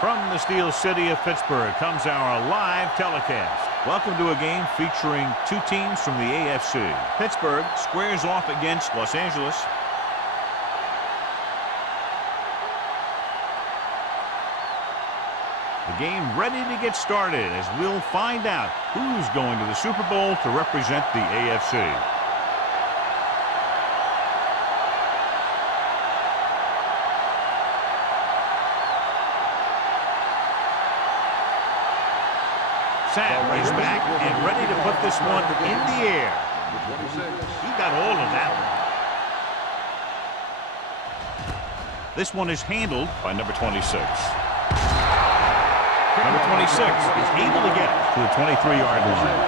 From the Steel City of Pittsburgh comes our live telecast. Welcome to a game featuring two teams from the AFC. Pittsburgh squares off against Los Angeles. The game ready to get started as we'll find out who's going to the Super Bowl to represent the AFC. Sam is back and ready to put this one in the air. He got hold of that one. This one is handled by number 26. Number 26 is able to get it to the 23-yard line.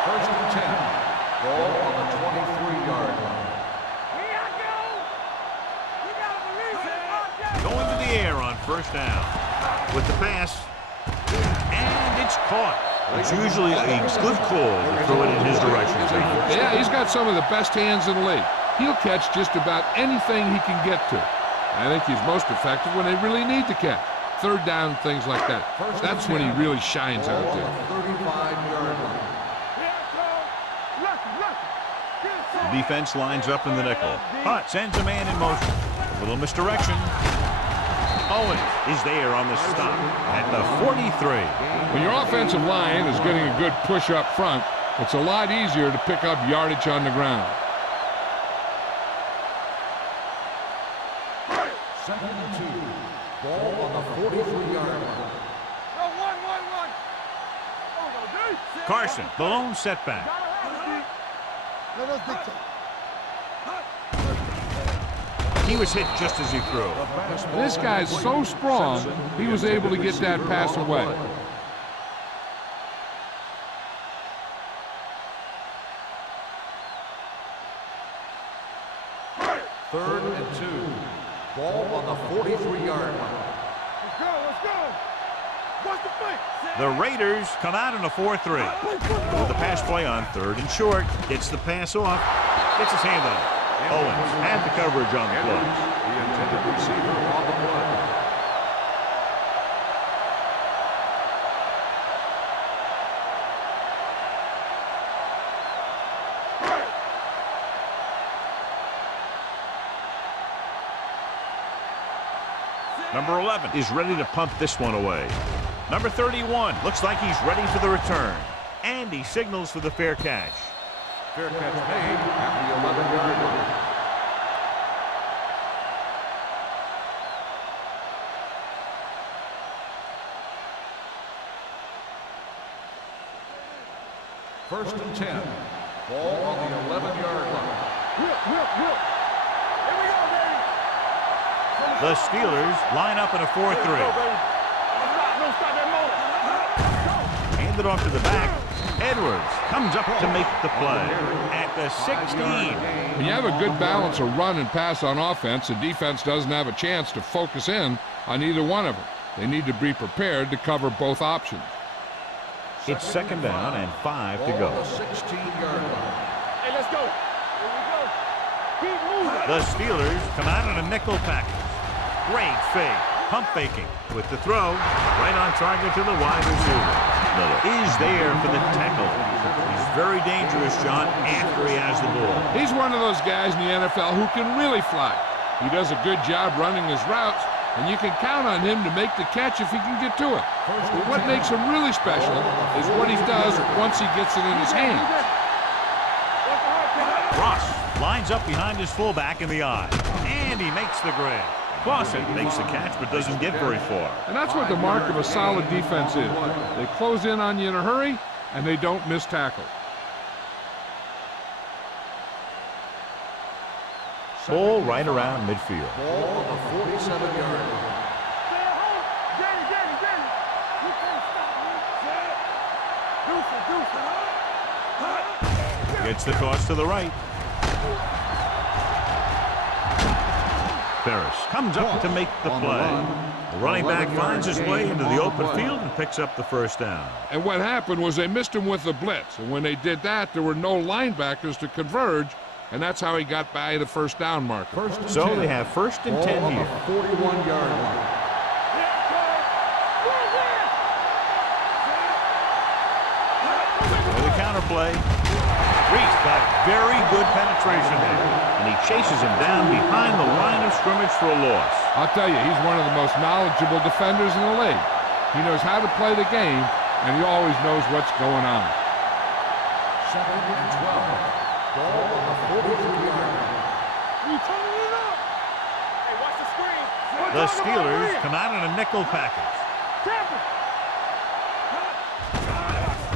First and 10. Ball on the 23-yard line. Going to the air on first down. With the pass. And it's caught. It's usually a good call to throw it in his direction. Yeah, he's got some of the best hands in the league. He'll catch just about anything he can get to. I think he's most effective when they really need to catch. Third down, things like that. That's when he really shines out there. 35-yard line. The defense lines up in the nickel. Hunt sends a man in motion. A little misdirection. Owens is there on the stop at the 43. When your offensive line is getting a good push up front, it's a lot easier to pick up yardage on the ground. Second and 2. Ball on the 43-yard line. Carson, the lone setback. He was hit just as he threw. This guy's so strong, he was able to get that pass away. Third and 2. Ball on the 43-yard line. Let's go. What's the play? The Raiders come out in a 4-3. With the pass play on third and short. Gets the pass off. Gets his hand on it. Owens had the coverage on the play. The intended receiver on the play. Number 11 is ready to pump this one away. Number 31 looks like he's ready for the return. And he signals for the fair catch. Fair catch made at the 11-yard line. First and 10. Ball on the 11-yard line. Here we go, baby. The Steelers line up in a 4-3. Don't stop that motor. Hand it off to the back. Edwards comes up to make the play at the 16. When you have a good balance of run and pass on offense, the defense doesn't have a chance to focus in on either one of them. They need to be prepared to cover both options. It's second down and 5 to go. Ball on the 16-yard line. Hey, let's go. Here we go. Keep moving. The Steelers come out in a nickel package. Great fake. Pump faking with the throw. Right on target to the wide receiver. Miller is there for the tackle. He's very dangerous, John, after he has the ball. He's one of those guys in the NFL who can really fly. He does a good job running his routes, and you can count on him to make the catch if he can get to it. But what makes him really special is what he does once he gets it in his hands. Ross lines up behind his fullback in the eye, and he makes the grab. Clausen makes the catch but doesn't get very far. And that's what the mark of a solid defense is. They close in on you in a hurry, and they don't miss tackle. Ball right around midfield. Ball on the 47-yard line. You can't stop me. Gets the toss to the right. Paris comes up to make the play. The running back finds his way into the open field and picks up the first down. And what happened was they missed him with the blitz. And when they did that, there were no linebackers to converge, and that's how he got by the first down marker. So they have first and 10 here. 41-yard line. For the counter play, Reese got very good penetration there, and he chases him down behind the line of scrimmage for a loss. I'll tell you, he's one of the most knowledgeable defenders in the league. He knows how to play the game, and he always knows what's going on. 2nd and 12. Ball on the 43-yard line. You turning it up. Hey, watch the screen. The Steelers come out in a nickel package.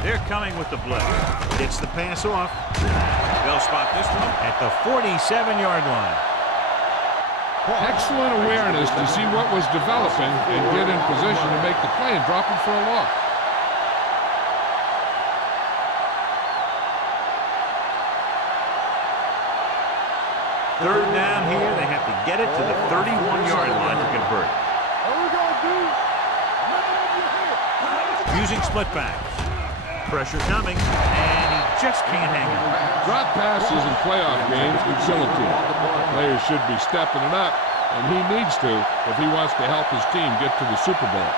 They're coming with the blitz. Gets the pass off. They'll spot this one at the 47-yard line. Excellent awareness to see what was developing and get in position to make the play and drop him for a loss. Third down here. They have to get it to the 31-yard line to convert. There we go, dude. Nothing over your head. Using split backs. Pressure coming, and he just can't hang it. Drop passes in playoff games can kill a team. Players should be stepping it up, and he needs to if he wants to help his team get to the Super Bowl.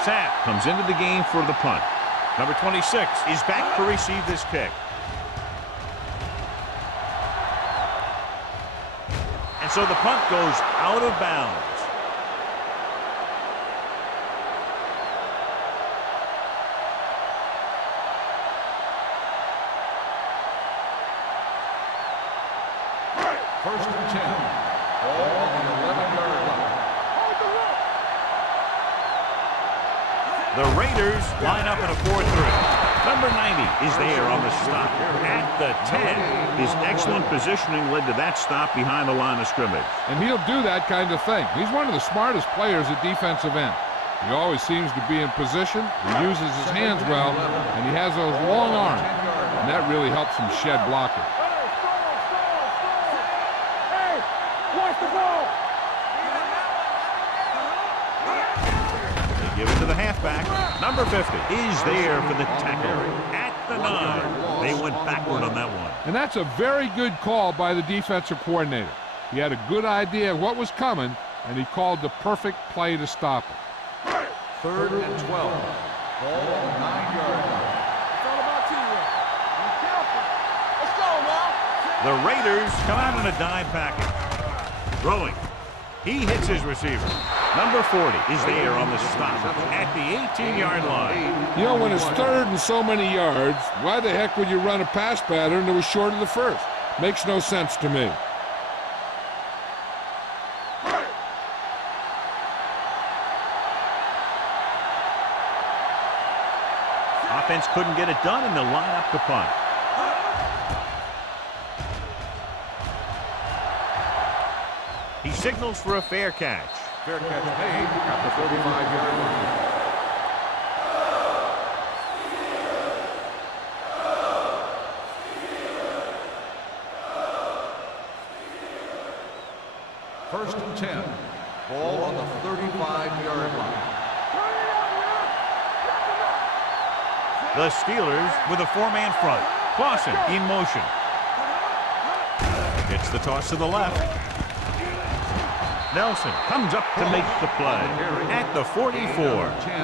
Sapp comes into the game for the punt. Number 26 is back to receive this kick. And so the punt goes out of bounds. First and 10. Ball on the 11-yard line. The Raiders line up in a 4-3. Number 90 is there on the stop. At the 10, his excellent positioning led to that stop behind the line of scrimmage. And he'll do that kind of thing. He's one of the smartest players at defensive end. He always seems to be in position, he uses his hands well, and he has those long arms. And that really helps him shed blocking. Hey, watch the ball. They give it to the halfback. Number 50 is there for the tackle. At the 9. They went backward on that one. And that's a very good call by the defensive coordinator. He had a good idea of what was coming, and he called the perfect play to stop it. 3rd and 12. Ball on the 9-yard line. It's all about teamwork. Be careful. Let's go, now. The Raiders come out in a dime package. Throwing. He hits his receiver. Number 40 is there on the stop at the 18-yard line. You know, when it's 3rd and so many yards, why the heck would you run a pass pattern that was short of the first? Makes no sense to me. Offense couldn't get it done, and they'll line up to punt. He signals for a fair catch. Fair catch made at the 35-yard line. First and 10. Ball on the 35-yard line. The Steelers with a 4-man front. Clausen in motion. Gets the toss to the left. Nelson comes up to make the play at the 44.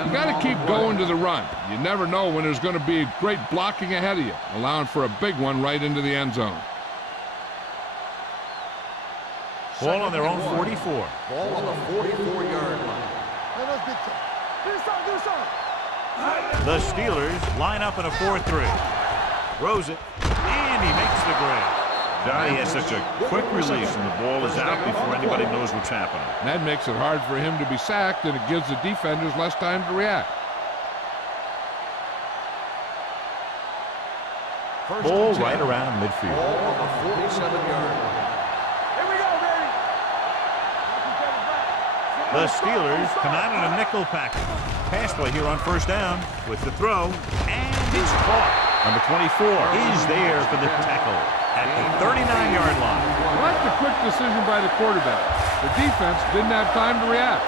You got to keep going to the run. You never know when there's going to be great blocking ahead of you, allowing for a big one right into the end zone. Ball on their own 44. Ball on the 44-yard line. Hey, let's get to do something. The Steelers line up in a 4-3. Throws it, and he makes the grab. He has such a quick release, and the ball is out before anybody knows what's happening. And that makes it hard for him to be sacked, and it gives the defenders less time to react. Ball right around midfield. Ball on the 47-yard line. Here we go, baby. The Steelers come out in a nickel package. Pass play here on first down with the throw, and it's caught. Number 24 is there for the tackle at the 39-yard line. I like the quick decision by the quarterback. The defense didn't have time to react.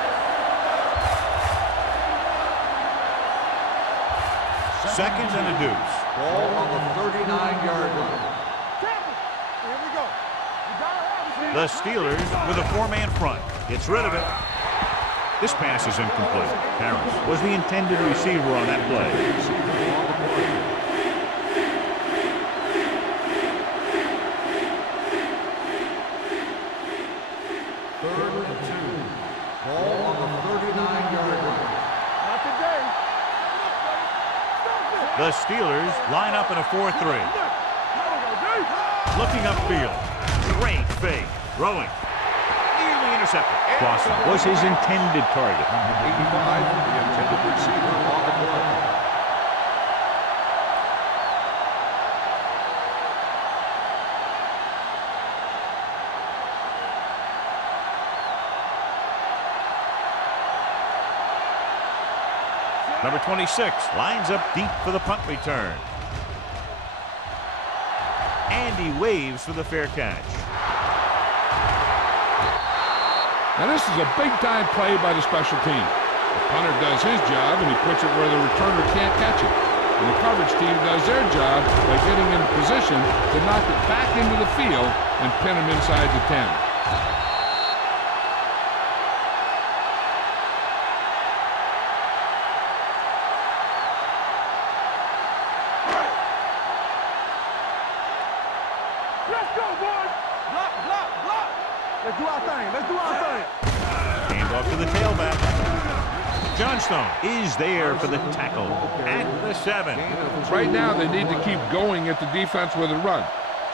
Seconds and a deuce. Ball on the 39-yard line. Here we go. The Steelers with a four-man front. Gets rid of it. This pass is incomplete. Harris was the intended receiver on that play. Third and 2. Ball on the 39-yard line. Not today. The Steelers line up in a 4-3. Looking upfield. Great fake. Throwing. Nearly intercepted. Clausen was his intended target. Number 85, the intended receiver on the play. Number 26 lines up deep for the punt return. And he waves for the fair catch. Now this is a big-time play by the special team. The punter does his job, and he puts it where the returner can't catch it. And the coverage team does their job by getting in position to knock it back into the field and pin him inside the 10. Let's go, boys. Block, block, block. Let's do our thing. Let's do our thing. Hand off to the tailback. Johnstone is there for the tackle at the 7. Right now, they need to keep going at the defense with a run.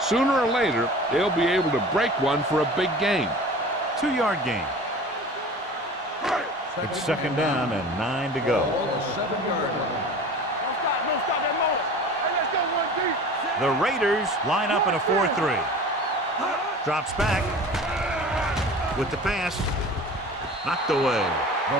Sooner or later, they'll be able to break one for a big gain. 2-yard gain. It's second down and 9 to go. Ball on the 7-yard line. Don't stop that motor. Hey, let's go one deep. The Raiders line up in a 4-3. Drops back with the pass. Knocked away.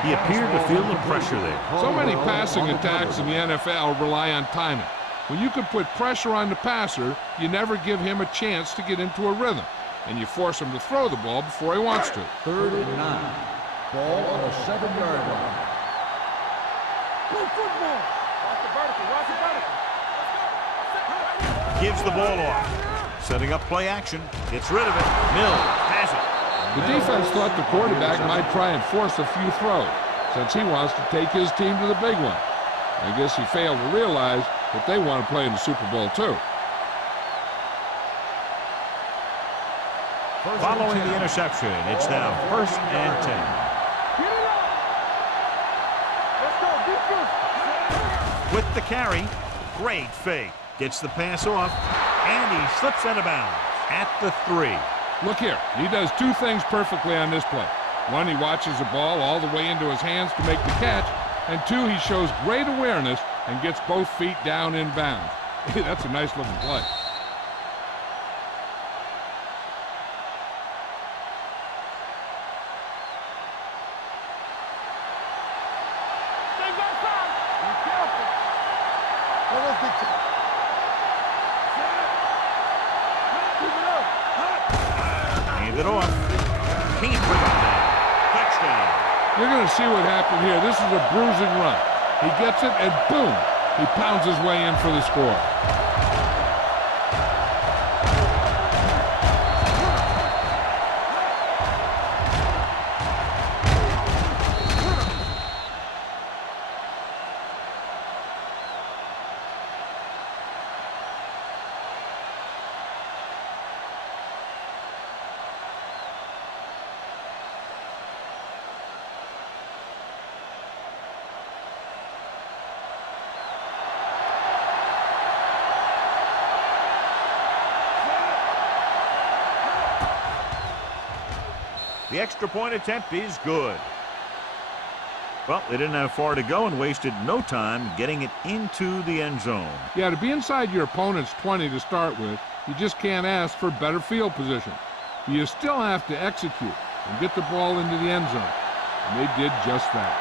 He appeared to feel the pressure there. So many passing attacks in the NFL rely on timing. When you can put pressure on the passer, you never give him a chance to get into a rhythm, and you force him to throw the ball before he wants to. Third and 9. Ball on the 7-yard line. Go football. Watch the vertical. Watch the vertical. Gives the ball off. Setting up play action. Gets rid of it. Mills has it. The defense thought the quarterback might try and force a few throws, since he wants to take his team to the big one. I guess he failed to realize that they want to play in the Super Bowl too. Following the interception, it's now first and 10. Get it up. Let's go. Defense. With the carry, great fake. Gets the pass off, and he slips out of bounds at the 3. Look here, he does two things perfectly on this play. One, he watches the ball all the way into his hands to make the catch, and two, he shows great awareness and gets both feet down in bounds. That's a nice looking play. Stay back side. Be careful. Well, let's get you. Keep it up. Hand it off. Can't bring it down. Touchdown. You're going to see what happened here. This is a bruising run. He gets it, and boom, he pounds his way in for the score. The extra point attempt is good. Well, they didn't have far to go and wasted no time getting it into the end zone. Yeah, to be inside your opponent's 20 to start with, you just can't ask for better field position. You still have to execute and get the ball into the end zone. And they did just that.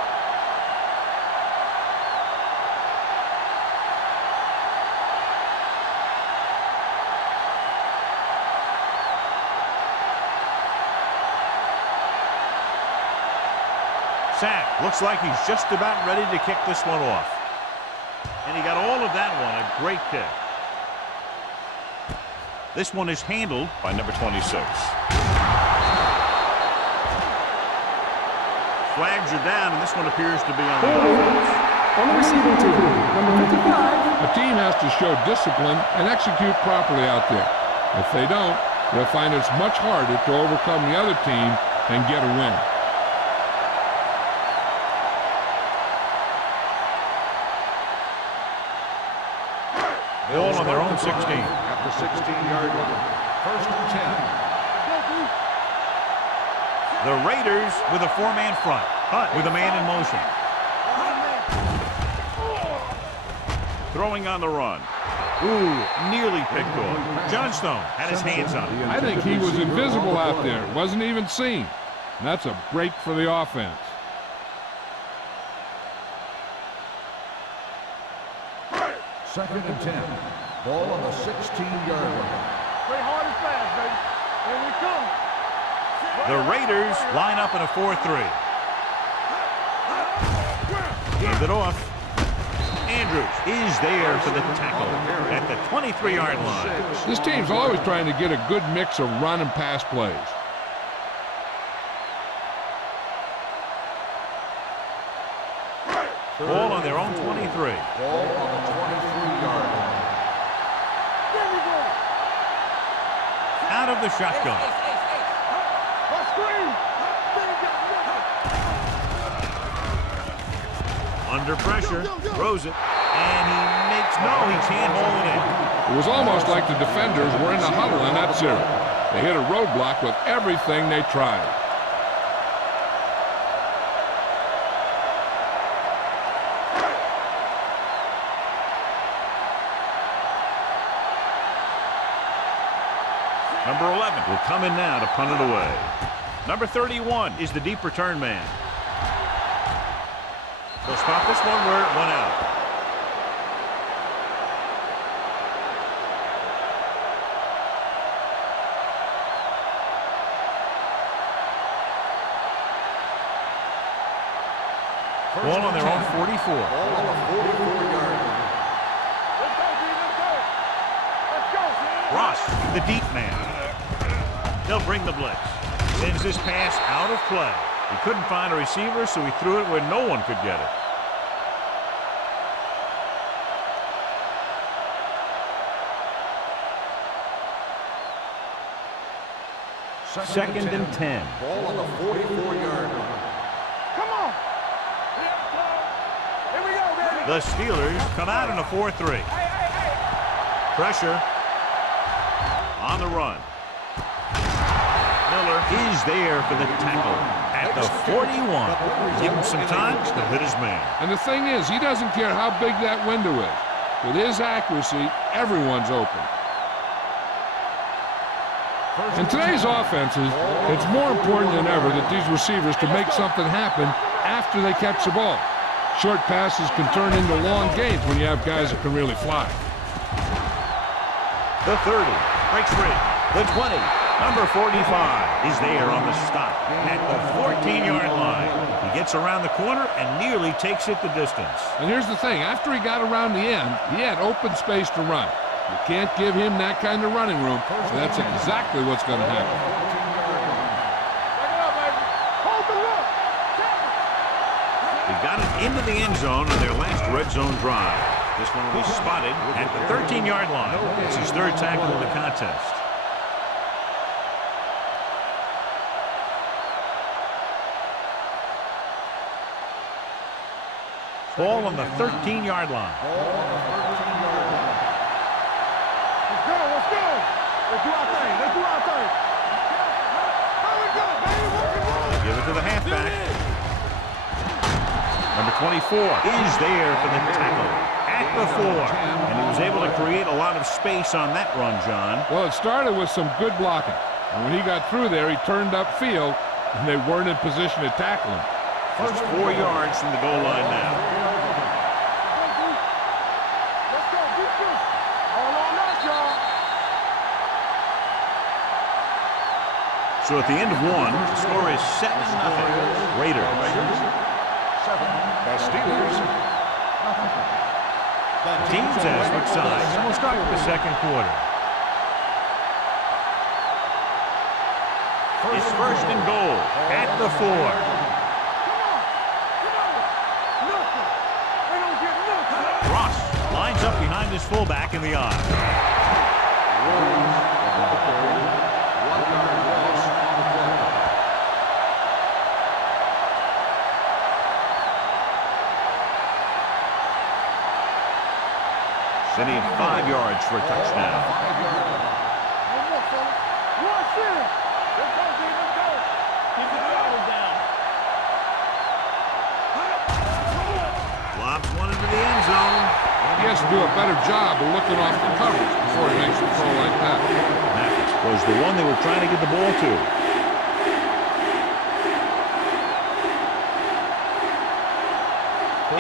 Sack. Looks like he's just about ready to kick this one off. And he got all of that one. A great kick. This one is handled by number 26. Flags are down, and this one appears to be on the offense. On the receiving team, number 55. A team has to show discipline and execute properly out there. If they don't, they'll find it's much harder to overcome the other team and get a win. Ball on their own 16. At the 16-yard line. First and 10. The Raiders with a four-man front. Hunt with a man in motion. Throwing on the run. Ooh, nearly picked off. Johnstone had his hands on it. I think he was invisible out there. Wasn't even seen. And that's a break for the offense. Second and 10. Ball on the 16-yard line. Play hard and fast, baby. Here we come. The Raiders line up in a 4-3. Hand it off. Andrews is there for the tackle at the 23-yard line. This team's always trying to get a good mix of run and pass plays. Ball on their own 23. Ball on the 23-yard line. There we go. Out of the shotgun. Let's screen. Under pressure. Throws it. And he makes no, he can't hold it in. It was almost like the defenders were in the huddle in that series. They hit a roadblock with everything they tried. Number 11 will come in now to punt it away. Number 31 is the deep return man. They'll stop this one where it went out. Ball on their own 44. Ball on the 44-yard line. Let's go, D. Let's go. Let's go. Ross, the deep man. They'll bring the blitz. Sends this pass out of play. He couldn't find a receiver, so he threw it where no one could get it. Second and 10. Ball on the 44-yard line. Come on. Here we go, baby. The Steelers come out in a 4-3. Pressure on the run. Miller is there for the tackle at the 41. Give him some time to hit his man. And the thing is, he doesn't care how big that window is. With his accuracy, everyone's open. In today's offenses, it's more important than ever that these receivers can make something happen after they catch the ball. Short passes can turn into long gains when you have guys that can really fly. The 30 breaks free. The 20, number 45, is there on the stop at the 14-yard line. He gets around the corner and nearly takes it the distance. And here's the thing, after he got around the end, he had open space to run. You can't give him that kind of running room, so that's exactly what's going to happen. Back it up, baby. Hold the look. They got it into the end zone on their last red zone drive. This one was spotted at the 13-yard line. It's his third tackle of the contest. Ball on the 13-yard line. Let's go. Let's go. Let's do our thing. Let's do our thing. How we go, baby? Work. Give it to the halfback. Number 24 is there for the tackle at the 4. And he was able to create a lot of space on that run, John. Well, it started with some good blocking. And when he got through there, he turned upfield, and they weren't in position to tackle him. Just 4 yards from the goal line now. Let's go, defense. All on us, y'all. So at the end of 1, the score is 7-0 Raiders. The Steelers. Teams have switched sides, and we'll start with the second quarter. It's first and goal at the 4. Come on. Nothing. They don't get nothing. Ross lines up behind his fullback in the eye. 1 yard loss on the play. They need 5 yards for a touchdown. 5-yard line. One more, fella. Watch it. Let's go, D. Let's go. Keep the throttle down. Lobs one into the end zone. He has to do a better job of looking off the coverage before he makes a throw like that. Mathis was the one they were trying to get the ball to.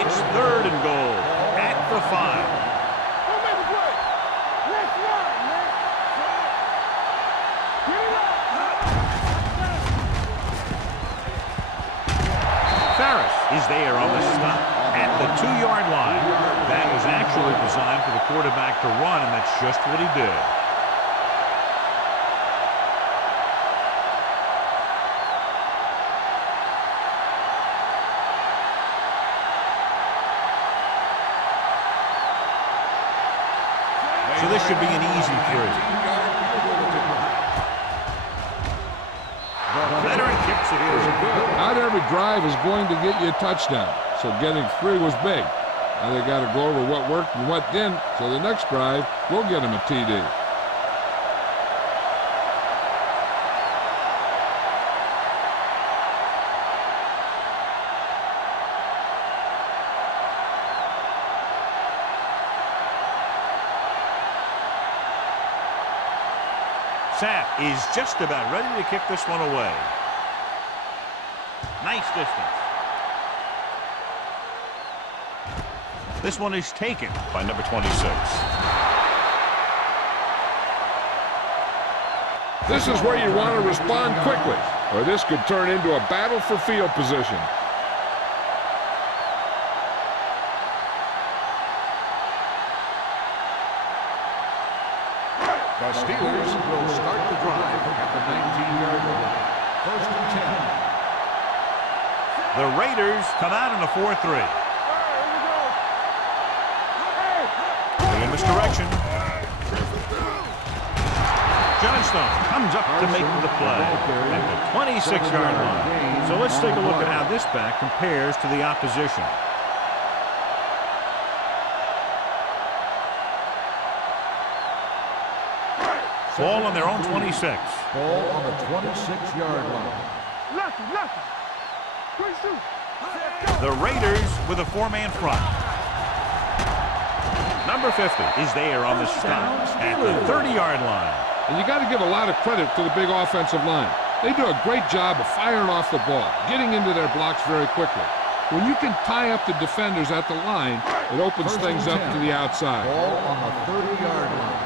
It's third and goal at the 5. Don't make a play. Let's run, man. Get it up. Ferris is there on the stop at the 2-yard line. That was actually designed for the quarterback to run, and that's just what he did. So this should be an easy 3. Veteran kicks it in. Not every drive is going to get you a touchdown, so getting 3 was big. Now they got to go over what worked and what didn't, so the next drive will get him a TD. Sapp is just about ready to kick this one away. Nice distance. This one is taken by number 26. This is where you want to respond quickly, or this could turn into a battle for field position. The Steelers will start the drive at the 19-yard line. First and 10. The Raiders come out in a 4-3. In this direction. Johnstone comes up to make the play at the 26-yard line. So let's take a look at how this back compares to the opposition. Ball on their own 26. Ball on the 26-yard line. Lucky. Quick shoot. The Raiders with a 4-man front. Number 50 is there on the stop at the 30-yard line. And you got to give a lot of credit to the big offensive line. They do a great job of firing off the ball, getting into their blocks very quickly. When you can tie up the defenders at the line, it opens things up to the outside. Ball on the 30-yard line.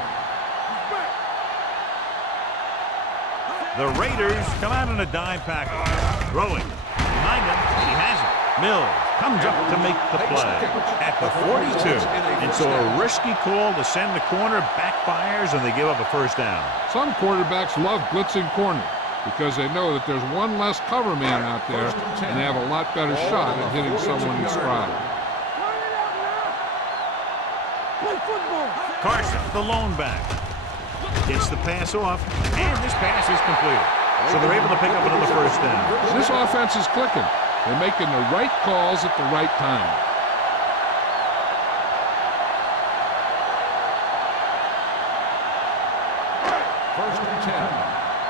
The Raiders come out in a dime package. Throwing. Behind him, he has it. Mills comes up to make the play at the 42. And so a risky call to send the corner backfires, and they give up a first down. Some quarterbacks love blitzing corners because they know that there's one less cover man out there, and they have a lot better shot at hitting someone in stride. Play football. Carson, the lone back, gets the pass off, and this pass is completed. So they're able to pick up another first down. This offense is clicking. They're making the right calls at the right time. First and 10.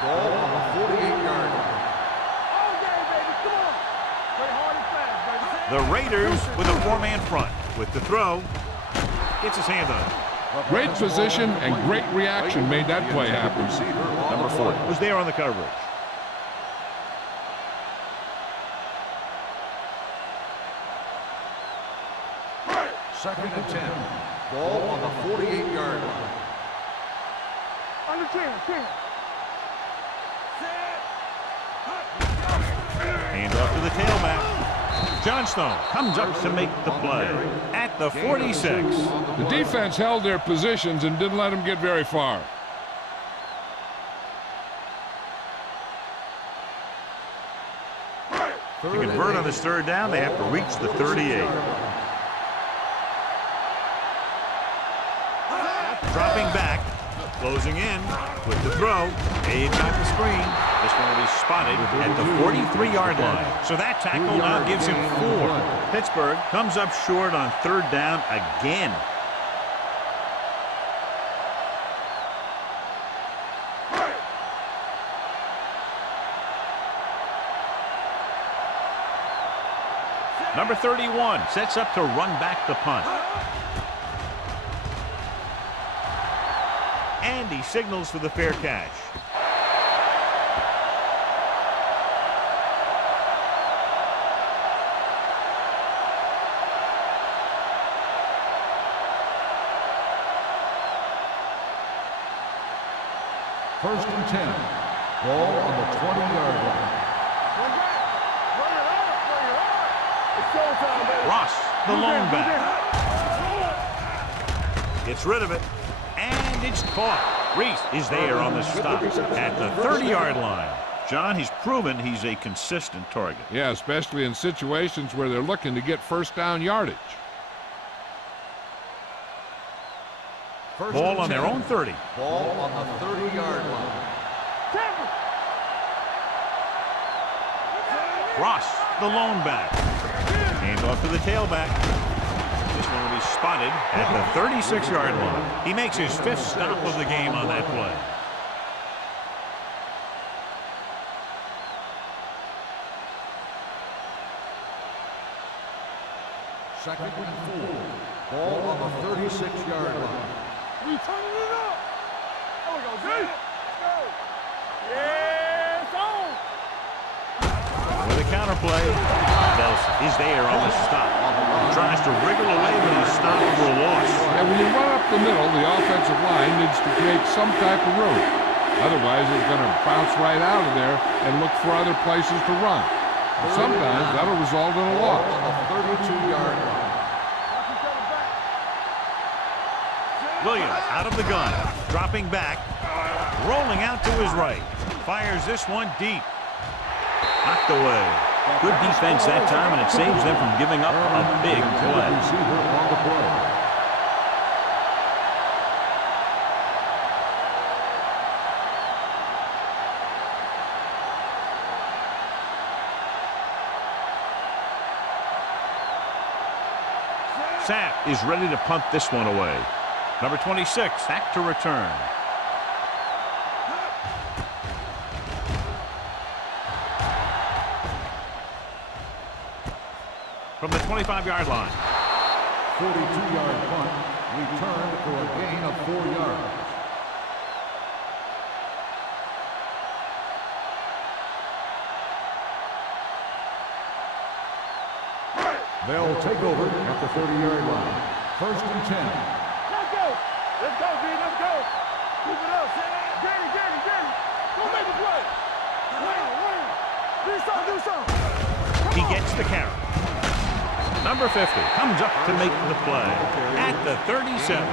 Ball on the 48-yard line. All day, baby. Come on. Play hard and fast, baby. The Raiders with a 4-man front. With the throw, gets his hand on it. Great position and great reaction made that play happen. Number 40 was there on the coverage. Second and 10. Ball on the 48-yard line. Under 10. Hand off to the tailback. Johnstone comes up to make the play at the 46. The defense held their positions and didn't let them get very far. To convert on this third down, they have to reach the 38. Dropping back, closing in with the throw. Aids on the screen. This one will be spotted at the 43-yard line. So that tackle now gives him 4. Pittsburgh comes up short on third down again. Number 31 sets up to run back the punt. And he signals for the fair catch. First and 10. Ball on the 20-yard line. Ross, the lone back. Gets rid of it. And it's caught. Reese is there on the stop at the 30-yard line. John, he's proven he's a consistent target. Yeah, especially in situations where they're looking to get first down yardage. Ball on their own 30. Ball on the 30-yard line. Ross, the lone back. Hand off to the tailback. This one will be spotted at the 36-yard line. He makes his 5th stop of the game on that play. Second and 4. Ball on the 36-yard line. We turning it up. There we go, Z. Let's go. Yeah, it's on. With a counterplay, Nelson is there on the stop. Tries to wriggle away with a stop for a loss. And when you run up the middle, the offensive line needs to create some type of room. Otherwise, it's going to bounce right out of there and look for other places to run. And sometimes that'll result in a loss. On the 32-yard line. Williams out of the gun, dropping back, rolling out to his right. Fires this one deep. Knocked away. Good defense that time, and it saves them from giving up a big play. Receiver on the play. Sapp is ready to punt this one away. Number 26, back to return. From the 25-yard line. 42-yard punt. Returned for a gain of 4 yards. They'll take over at the 30-yard line. First and 10. Let's go. Let's go, B. Let's go. Keep it up. Danny. Go make the play. Wayne. Do something. He gets the carry. Number 50 comes up to make the play at the 37.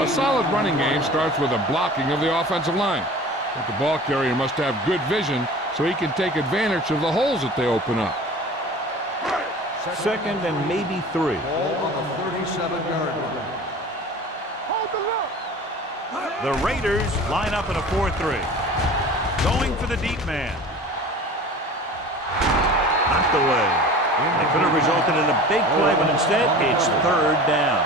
A solid running game starts with a blocking of the offensive line. But the ball carrier must have good vision so he can take advantage of the holes that they open up. Second and maybe 3. Ball on the 37-yard line. Hold the look. The Raiders line up in a 4-3. Going for the deep man. Knocked away. It could have resulted in a big play, but instead it's third down.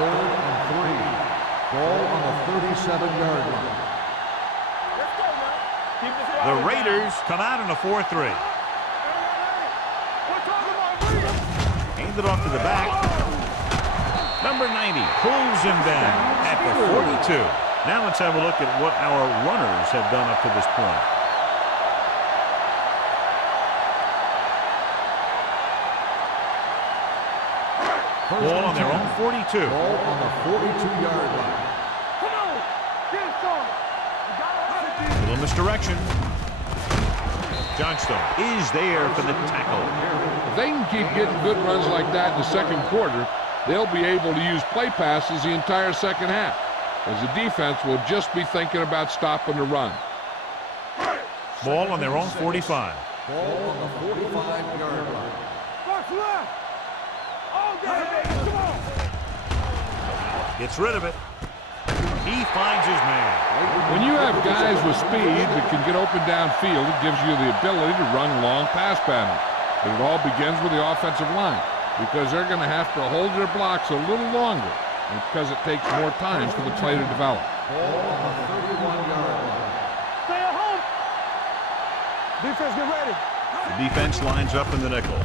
Third and 3. Ball on the 37-yard line. Let's go, man. Keep this The Raiders come out in a 4-3. We're talking about Reed. Hand it off to the back. Number 90 pulls him down at the 42. Now let's have a look at what our runners have done up to this point. Ball on their own 42. Ball on the 42-yard line. Come on. Get it, son. You got it. Little misdirection. Johnstone is there for the tackle. If they can keep getting good runs like that in the second quarter, they'll be able to use play passes the entire second half, as the defense will just be thinking about stopping the run. Ball on their own 45. Ball on the 45-yard line. Box left. All day, baby. Come on. Gets rid of it. He finds his man. When you have guys with speed that can get open downfield, it gives you the ability to run long pass patterns. But it all begins with the offensive line, because they're going to have to hold their blocks a little longer, and because it takes more time for the play to develop. Ball on the 31-yard line. Stay at home. Defense, get ready. The defense lines up in the nickel.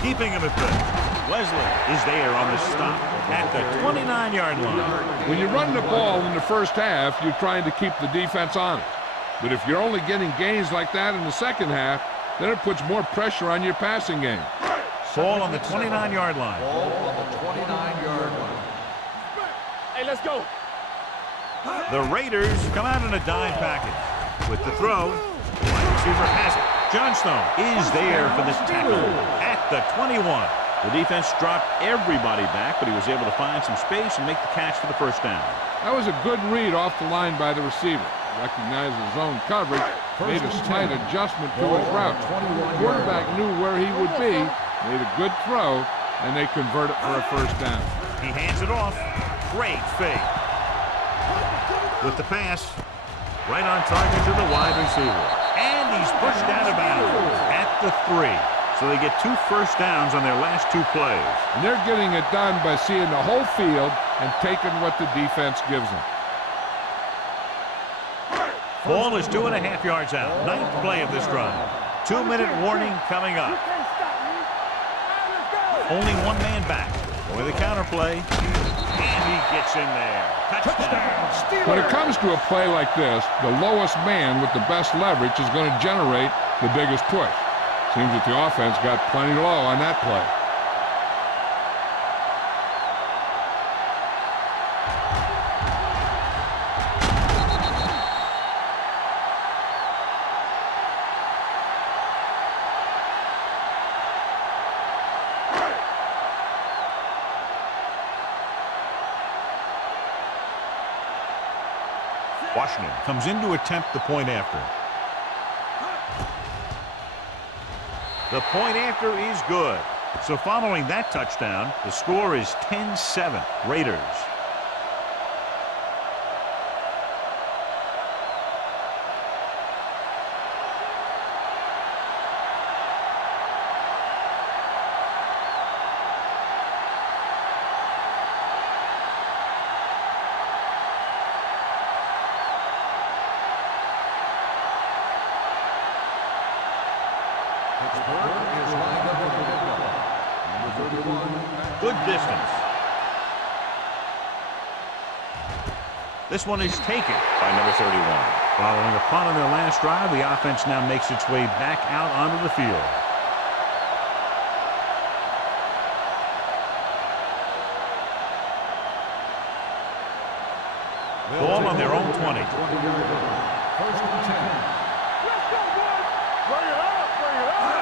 Keeping him at bay. Wesley is there on the stop at the 29-yard line. When you run the ball in the first half, you're trying to keep the defense honest. But if you're only getting gains like that in the second half, then it puts more pressure on your passing game. Ball on the 29-yard line. Ball on the 29-yard line. Hey, let's go. The Raiders come out in a dime package. With the throw, the wide receiver has it. Johnstone is there for the tackle at the 21. The defense dropped everybody back, but he was able to find some space and make the catch for the first down. That was a good read off the line by the receiver. Recognized his zone coverage, made a slight adjustment to his route. The quarterback knew where he would be, made a good throw, and they convert it for a first down. He hands it off. Great fake. With the pass, right on target to the wide receiver. And he's pushed out of bounds at the 3. So they get 2 first downs on their last 2 plays. And they're getting it done by seeing the whole field and taking what the defense gives them. Ball is 2.5 yards out. 9th play of this drive. 2-minute warning coming up. Only one man back. With a counter play. And he gets in there. Touchdown. When it comes to a play like this, the lowest man with the best leverage is going to generate the biggest push. Seems that the offense got plenty low on that play. Washington comes in to attempt the point after. The point after is good. So following that touchdown, the score is 10-7 Raiders. Good distance. This one is taken by number 31. Following a punt on their last drive, the offense now makes its way back out onto the field. Ball on their own 20. First and 10.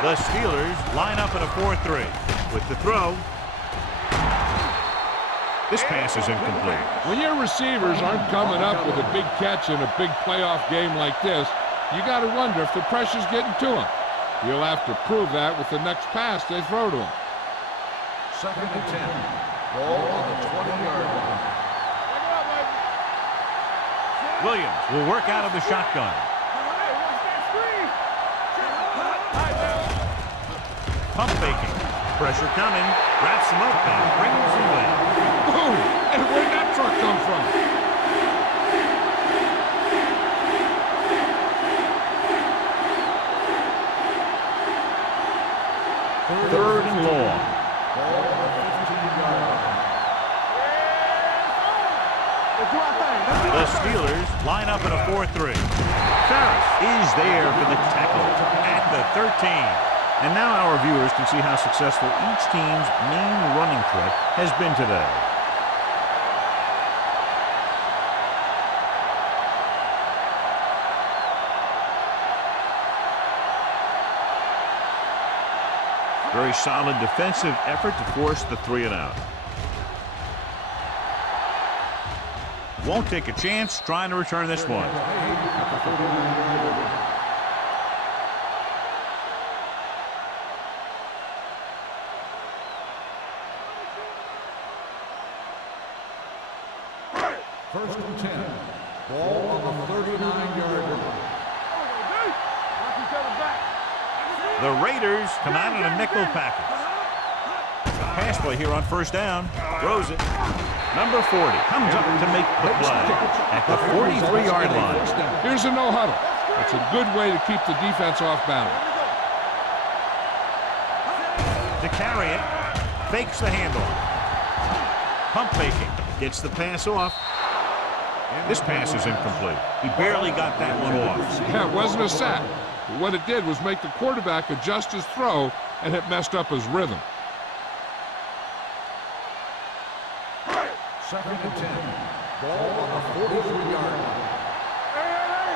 The Steelers line up in a 4-3. With the throw. This pass is incomplete. When your receivers aren't coming up with a big catch in a big playoff game like this, you got to wonder if the pressure's getting to them. You'll have to prove that with the next pass they throw to them. Second and 10. Ball on the 20-yard line. Williams will work out of the shotgun. Pump faking. Pressure coming. Wraps him up and brings him in. Boom! And where'd that truck come from? Third and long. Ball on the 15-yard line. Let's do our thing. Let's do The our thing. Steelers line up in a 4-3. Ferris is there for the tackle at the 13. And now our viewers can see how successful each team's main running threat has been today. Very solid defensive effort to force the 3-and-out. Won't take a chance trying to return this one. First and 10. Ball on the 39-yard line. Knock each other back. The Raiders come out in a nickel package. Pass play here on first down. Throws it. Number 40 comes up to make the play at the 43-yard line. Here's a no huddle. It's a good way to keep the defense off balance. To carry it, fakes the handoff. Pump faking, gets the pass off. This pass is incomplete. He barely got that one off. Yeah, it wasn't a sack. But what it did was make the quarterback adjust his throw, and it messed up his rhythm. Second and 10. Ball on the 43-yard line. Hey.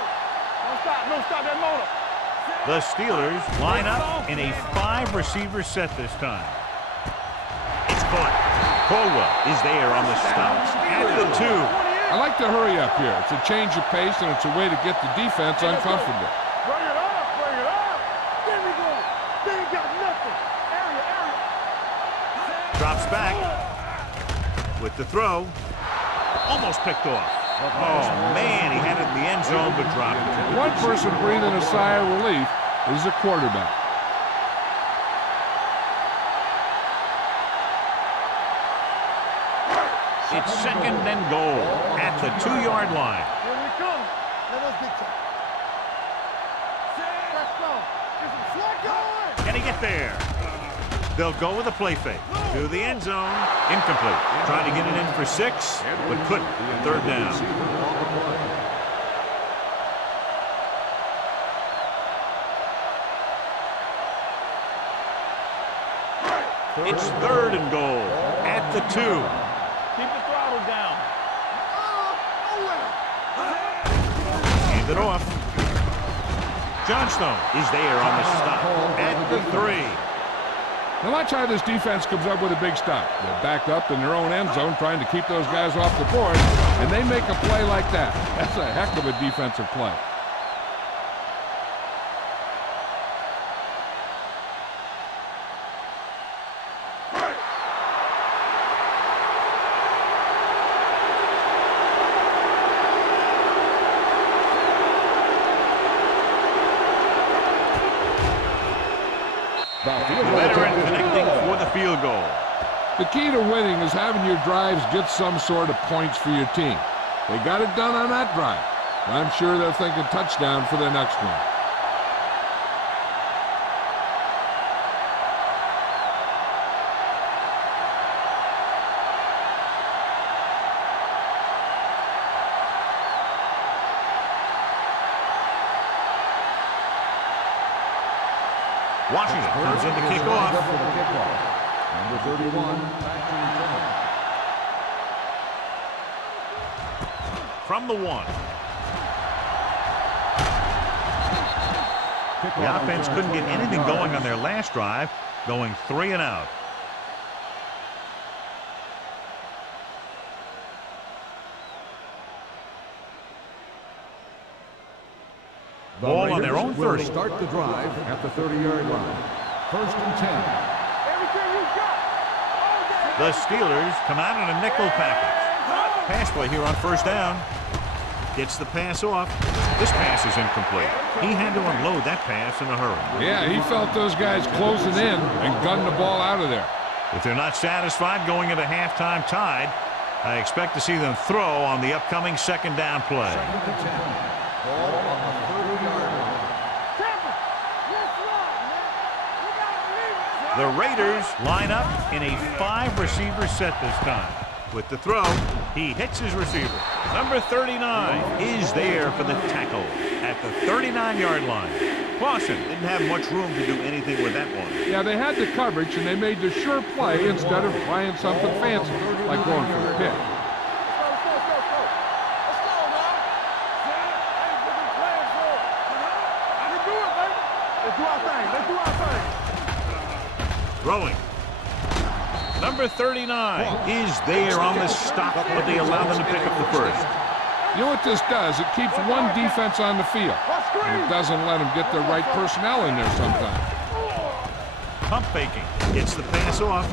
Don't stop that motor. The Steelers line up in a 5-receiver set this time. It's caught. Caldwell is there on the stop at the 2. I like to hurry up here. It's a change of pace, and it's a way to get the defense uncomfortable. Bring it up. Bring it up. There we go. They ain't got nothing. Area. Drops back with the throw. Almost picked off. Oh, man, he had it in the end zone, but dropped it. One person breathing a sigh of relief is the quarterback. It's second and goal at the 2-yard line. Here we come. Let us get you. Let's go. Get some slack going. Can he get there? They'll go with a play fake to the end zone. Incomplete. Trying to get it in for 6, but couldn't. Third down. It's third and goal at the 2. Keep the throttle down. Hand it off. Johnstone is there on the stop at the 3. Now watch how this defense comes up with a big stop. They're backed up in their own end zone trying to keep those guys off the board, and they make a play like that. That's a heck of a defensive play. The veteran connecting for the field goal. The key to winning is having your drives get some sort of points for your team. They got it done on that drive. I'm sure they're thinking touchdown for their next one. Washington comes in to kick off. Number 31, back to return. From the 1. The offense couldn't get anything going on their last drive, going 3-and-out. Ball on their own 30. Start the drive at the 30-yard line. First and 10. Everything you got. The Steelers come out in a nickel package. Pass play here on first down. Gets the pass off. This pass is incomplete. He had to unload that pass in a hurry. Yeah, he felt those guys closing in and gunned the ball out of there. If they're not satisfied going into halftime tied, I expect to see them throw on the upcoming second down play. Second and 10. Ball on the 30-yard line. The Raiders line up in a 5-receiver set this time. With the throw, He hits his receiver. Number 39 is there for the tackle at the 39-yard line. Clausen didn't have much room to do anything with that one. Yeah, they had the coverage, and they made the sure play instead of trying something fancy, like going for the pick. Throwing. Number 39 is there on the stop, but they allow them to pick up the first. You know what this does? It keeps one defense on the field, and it doesn't let them get the right personnel in there sometimes. Pump faking. Gets the pass off.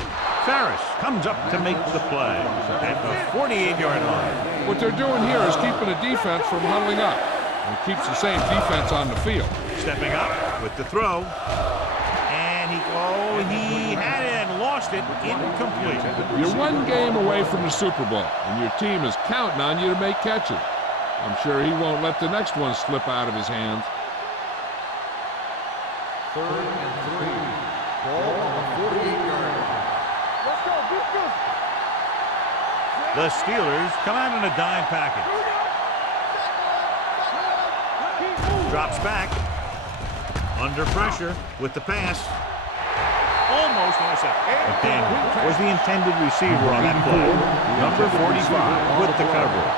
Ferris comes up to make the play at the 48-yard line. What they're doing here is keeping the defense from huddling up. It keeps the same defense on the field. Stepping up with the throw. And he had it and lost it. Incomplete. You're one game away from the Super Bowl, and your team is counting on you to make catches. I'm sure he won't let the next one slip out of his hands. 3rd and 3. Ball on the 48-yard line. Let's go, good. The Steelers come out in a dime package. Drops back. Under pressure with the pass. Almost intercepted. But Daniel was the intended receiver on that play. Number 45 with the coverage.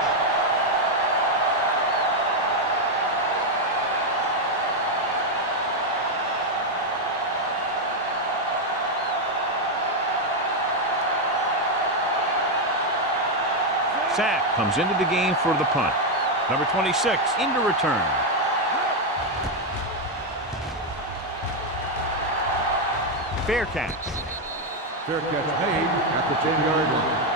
Sack comes into the game for the punt. Number 26 into return. Fair catch. Fair catch made at the 10-yard line.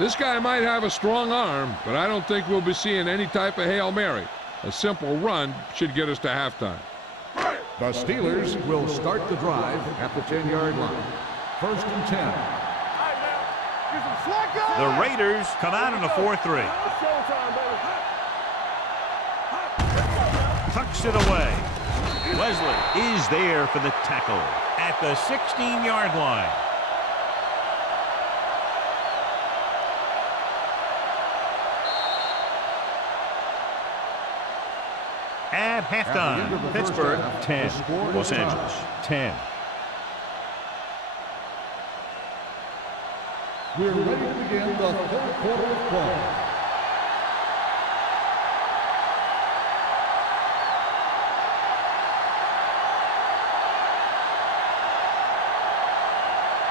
This guy might have a strong arm, but I don't think we'll be seeing any type of Hail Mary. A simple run should get us to halftime. The Steelers will start the drive at the 10-yard line. 1st and 10. The Raiders come out in a 4-3. Tucks it away. Wesley is there for the tackle at the 16-yard line. At halftime, Pittsburgh 10, Los Angeles 10. We're ready to begin the 3rd quarter of play.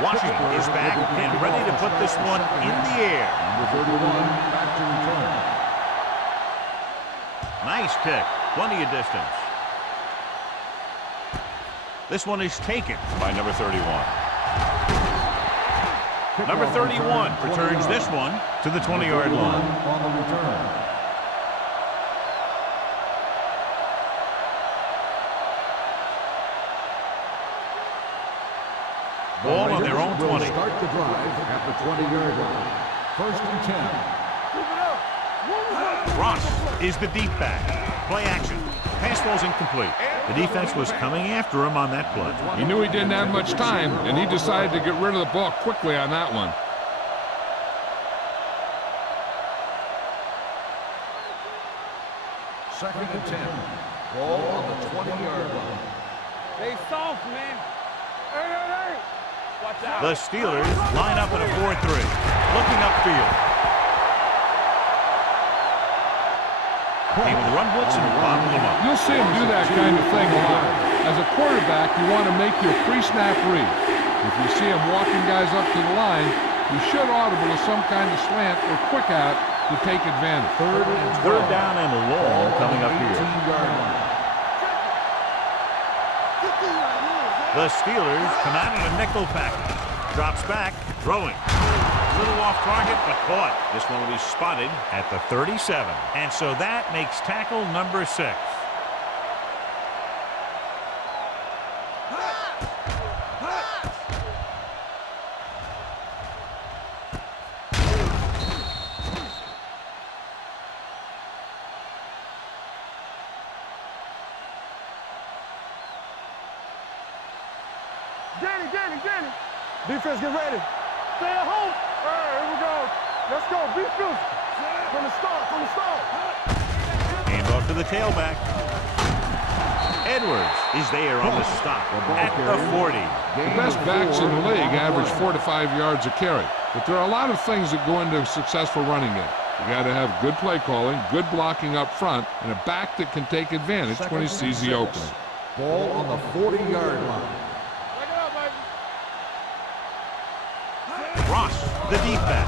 Washington is back and ready to put this one in the air. Number 31 back to return. Nice kick. Plenty of distance. This one is taken by number 31. Number 31 returns this one to the 20-yard line. On the return. Ball on their own 20. Start the drive at the 20-yard line. 1st and 10. Ross is the deep back. Play action. Pass ball's incomplete. The defense was coming after him on that play. He knew he didn't have much time, and he decided to get rid of the ball quickly on that one. 2nd and 10. Ball on the 20-yard line. Stay soft, man. Hey. Watch out. The Steelers line up in a 4-3. Looking upfield. He will run blitz and bottle them up. You'll see him do that kind of thing a lot. As a quarterback, you want to make your pre-snap read. If you see him walking guys up to the line, you should audible to some kind of slant or quick out to take advantage. 3rd and 12. Third down and long coming up here. 18-yard line. The Steelers come out in a nickel package. Drops back, throwing. A little off target, but caught. This one will be spotted at the 37. And so that makes tackle number 6. Danny. Defense, get ready. Stay at home. All right, here we go. Let's go. Be physical. From the start, from the start. Hand off to the tailback. Edwards is there on the stop at the 40. The best backs in the league average 4 to 5 yards a carry. But there are a lot of things that go into a successful running game. You got to have good play calling, good blocking up front, and a back that can take advantage when he sees the opening. Ball on the 40-yard line. Take it up, baby. Ross, the deep back.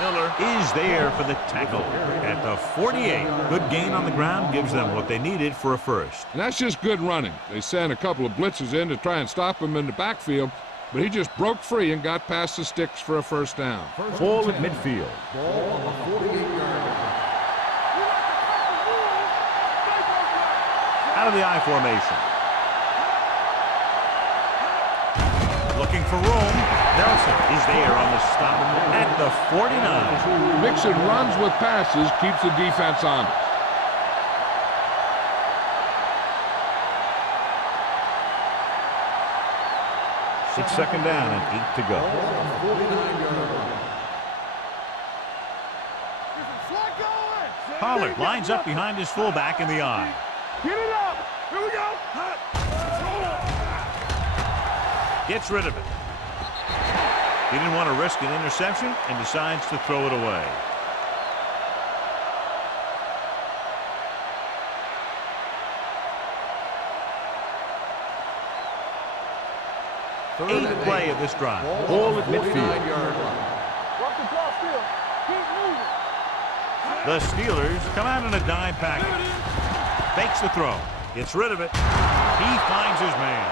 Miller is there for the tackle at the 48. Good gain on the ground gives them what they needed for a first. And that's just good running. They sent a couple of blitzes in to try and stop him in the backfield, but he just broke free and got past the sticks for a first down. Ball at midfield. Ball on the 48-yard line. Out of the I formation. Looking for room. Nelson is there on the stop at the 49. Mixing runs with passes keeps the defense honest. It's second down and 8 to go. Ball on the 49-yard line. Pollard lines up behind his fullback in the I. Get it up. Here we go. Gets rid of it. He didn't want to risk an interception and decides to throw it away. Eighth play of this drive. Ball at midfield. Walk the clock still. Keep moving. The Steelers come out in a dime package. Fakes the throw. Gets rid of it. He finds his man.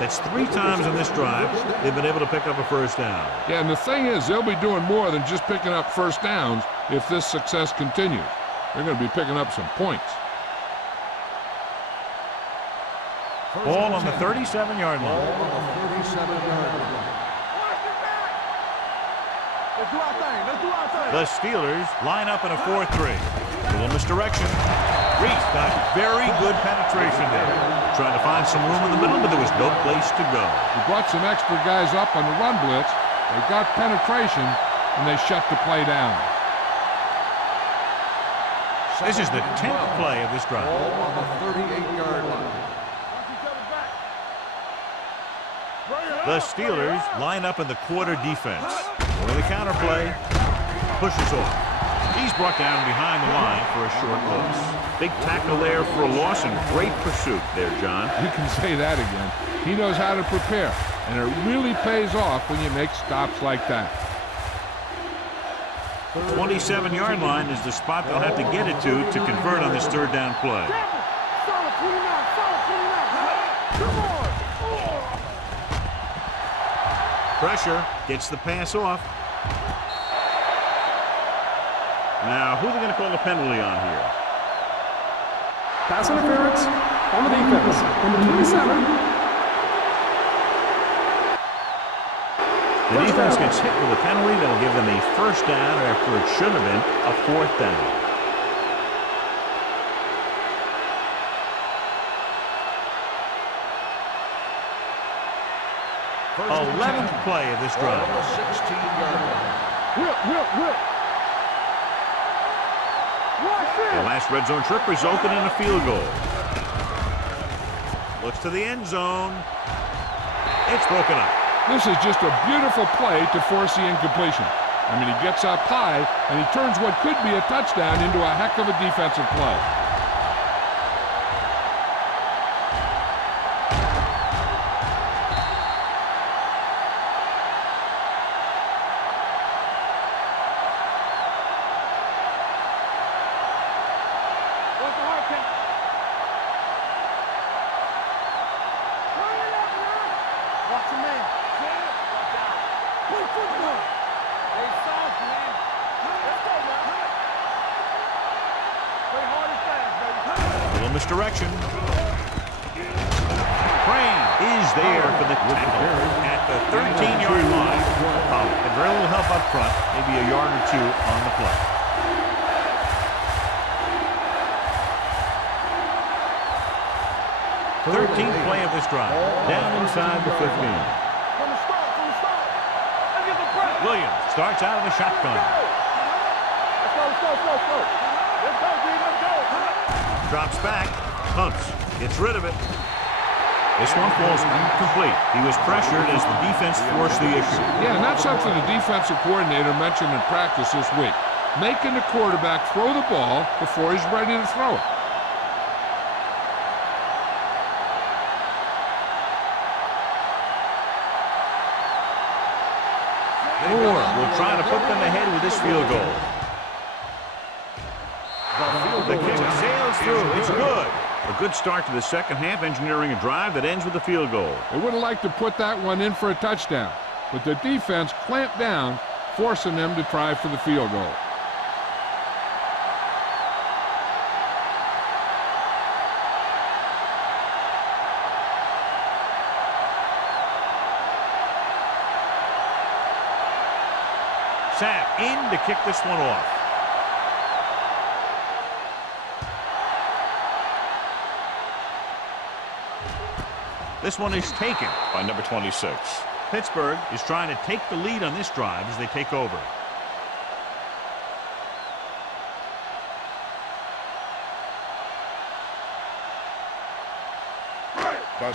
That's 3 times in this drive they've been able to pick up a first down. Yeah, and the thing is, they'll be doing more than just picking up first downs if this success continues. They're going to be picking up some points. Ball on the 37-yard line. Ball on the 37-yard line. Let's do our thing. Let's do our thing. The Steelers line up in a 4-3. A little misdirection. Reese got very good penetration there. Trying to find some room in the middle, but there was no place to go. He brought some extra guys up on the run blitz. They got penetration, and they shut the play down. This is the 10th play of this drive. Ball on the 38-yard line. The Steelers line up in the quarter defense. With a counter play, pushes off. He's brought down behind the line for a short loss. Big tackle there for a loss and great pursuit there, John. You can say that again. He knows how to prepare, and it really pays off when you make stops like that. The 27-yard line is the spot they'll have to get it to convert on this third down play. Solid 29. Solid 29. Come on. Pressure gets the pass off. Now, who are they going to call the penalty on here? Pass interference on the defense. Number 27. The defense gets hit with a penalty that'll give them a first down after it should have been a 4th down. First 11th play of this Ball drive. on the 16-yard line. Whip. Watch this. The last red zone trip resulted in a field goal. Looks to the end zone. It's broken up. This is just a beautiful play to force the incompletion. I mean, he gets up high, and he turns what could be a touchdown into a heck of a defensive play. What's the hard count? Turn it up, man. Watch your man. Watch out. Play football. Hey, soft, man. Let's go, man. Play hard and fast, baby. A little misdirection. Crane is there for the tackle at the 13-yard line. And very little help up front, maybe a yard or two on the play. Thirteenth play of this drive, down inside the 15. From the start. Williams starts out of the shotgun. Let's go, let's go, let's go, let's go. Let's go, D, let's go. Drops back, hunts, gets rid of it. This one falls incomplete. He was pressured as the defense forced the issue. Yeah, and that's something the defensive coordinator mentioned in practice this week. Making the quarterback throw the ball before he's ready to throw it. Moore will try to put them ahead with this field goal. The kick sails through. It's good. A good start to the second half, engineering a drive that ends with a field goal. They would have liked to put that one in for a touchdown, but the defense clamped down, forcing them to try for the field goal. Sapp in to kick this one off. This one is taken by number 26. Pittsburgh is trying to take the lead on this drive as they take over.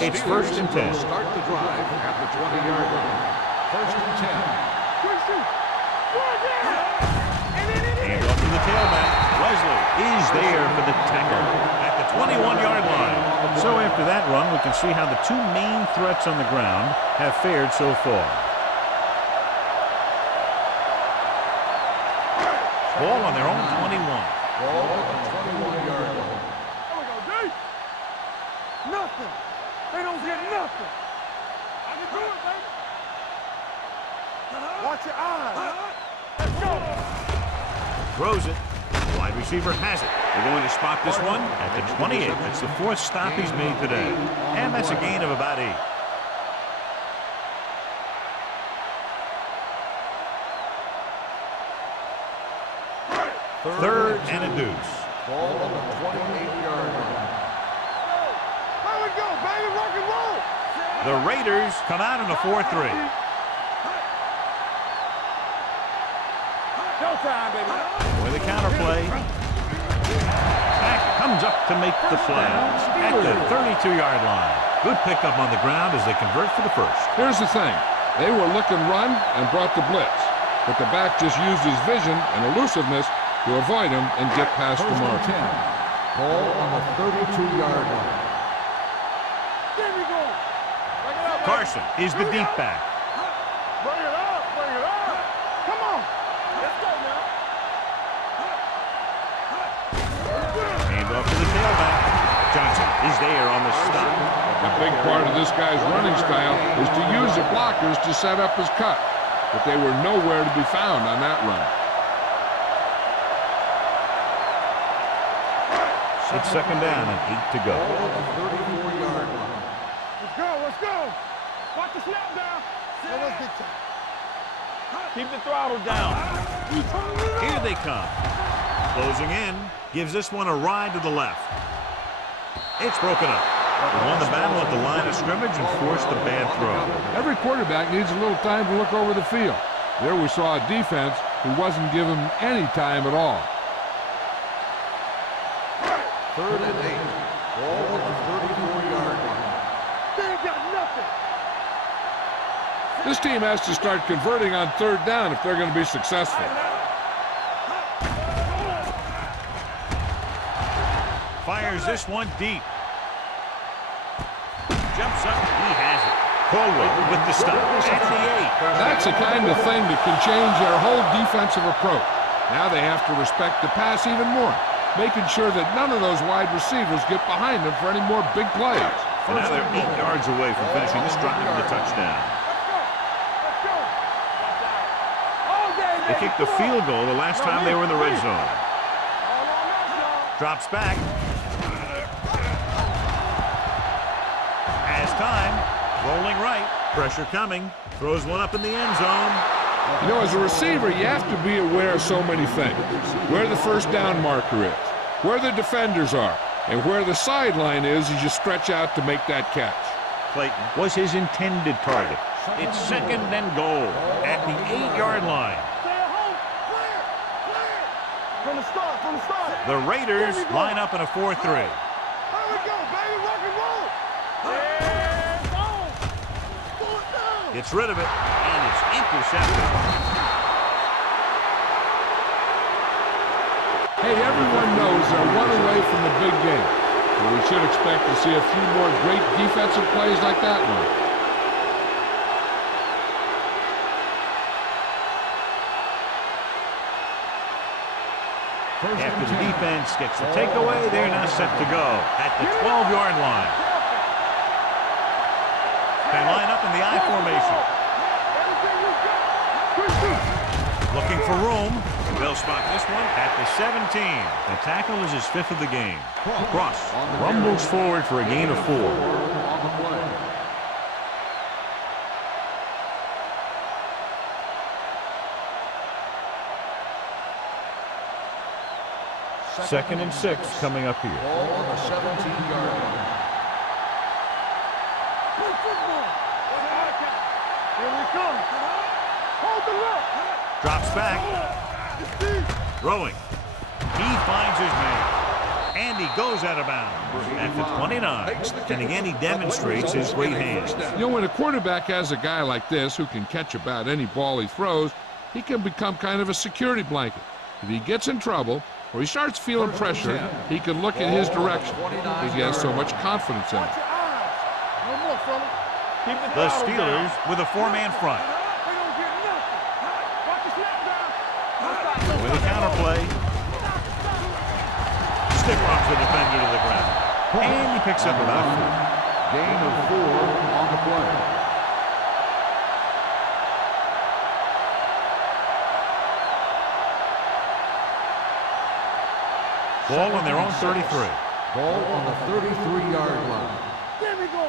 It's 1st and 10. Start the drive at the 20-yard line. 1st and 10. And off to the tailback. Wesley is there for the tackle at the 21-yard line. So after that run, we can see how the two main threats on the ground have fared so far. Ball on their own 21. Ball at the 21-yard line. There we go, D. Nothing. They don't get nothing. I can do it, baby. Watch your eyes. Let's go. Throws it. The wide receiver has it. They're going to spot this one at the 28. That's the 4th stop he's made today. And that's a gain of about 8. Third and a deuce. Ball on the 28-yard line. There we go, baby. Rock and roll. The Raiders come out in a 4-3. Showtime, baby. With a counterplay. Back comes up to make the play at the 32-yard line. Good pickup on the ground as they convert for the first. Here's the thing. They were looking run and brought the blitz, but the back just used his vision and elusiveness to avoid him and get past the 1st mark. and 10. Ball on the 32-yard line. There we go. Bring it up, baby. Carson is the deep back. Bring it up. Bring it up. Come on. Let's go now. Hand off to the tailback. Johnson is there on the stop. A big part of this guy's running style is to use the blockers to set up his cut, but they were nowhere to be found on that run. It's 2nd down and 8 to go. Ball on the 34-yard line. Let's go. Let's go. Watch the snap down. Let's get you. Keep the throttle down. Here they come. Closing in. Gives this one a ride to the left. It's broken up. They won the battle at the line of scrimmage and forced the bad throw. Every quarterback needs a little time to look over the field. There we saw a defense who wasn't given any time at all. 3rd and 8. Ball on the 34-yard line. They ain't got nothing. This team has to start converting on 3rd down if they're going to be successful. Fires this one deep. Jumps up. He has it. Caldwell with the stop. At the 8. That's the kind of thing that can change their whole defensive approach. Now they have to respect the pass even more, making sure that none of those wide receivers get behind them for any more big plays. And now they're 8 yards away from finishing this drive with a touchdown. Let's go. All day, They kicked the field goal the last time they were in the red zone. All on us, y'all. Drops back. Has time. Rolling right. Pressure coming. Throws one up in the end zone. You know, as a receiver, you have to be aware of so many things. Where the 1st down marker is, where the defenders are, and where the sideline is as you stretch out to make that catch. Clayton was his intended target. It's 2nd and goal at the 8-yard line. Stay at home. Clear. Clear. From the start. From the start. The Raiders line up in a 4-3. There we go, baby. Rock and roll. Yeah, go. Pull it down. Gets rid of it, and it's intercepted. Hey, everyone knows they're one away from the big game. And we should expect to see a few more great defensive plays like that one. After the defense gets the takeaway, they're now set to go at the 12-yard line. They line up in the I formation. Looking for room. They'll spot this one at the 17. The tackle is his 5th of the game. Cross rumbles forward for a gain of 4. On the play. Second and 6 coming up here. Ball on the 17-yard line. Here we come. Hold the look. Drops back. Throwing. He finds his man. And he goes out of bounds at the 29. And again, he demonstrates his great hands. You know, when a quarterback has a guy like this who can catch about any ball he throws, he can become kind of a security blanket. If he gets in trouble or he starts feeling pressure, he can look in his direction because he has so much confidence in it. Watch your eyes. No more, fella. Keep the The throttle down. Steelers with a 4-man front. We don't get nothing. Watch the snap down. With a counterplay. Stick rocks the defender to the ground. And he picks up about 4. Gain of 4 on the play. Ball on their own 33. Ball on the 33-yard line. There we go.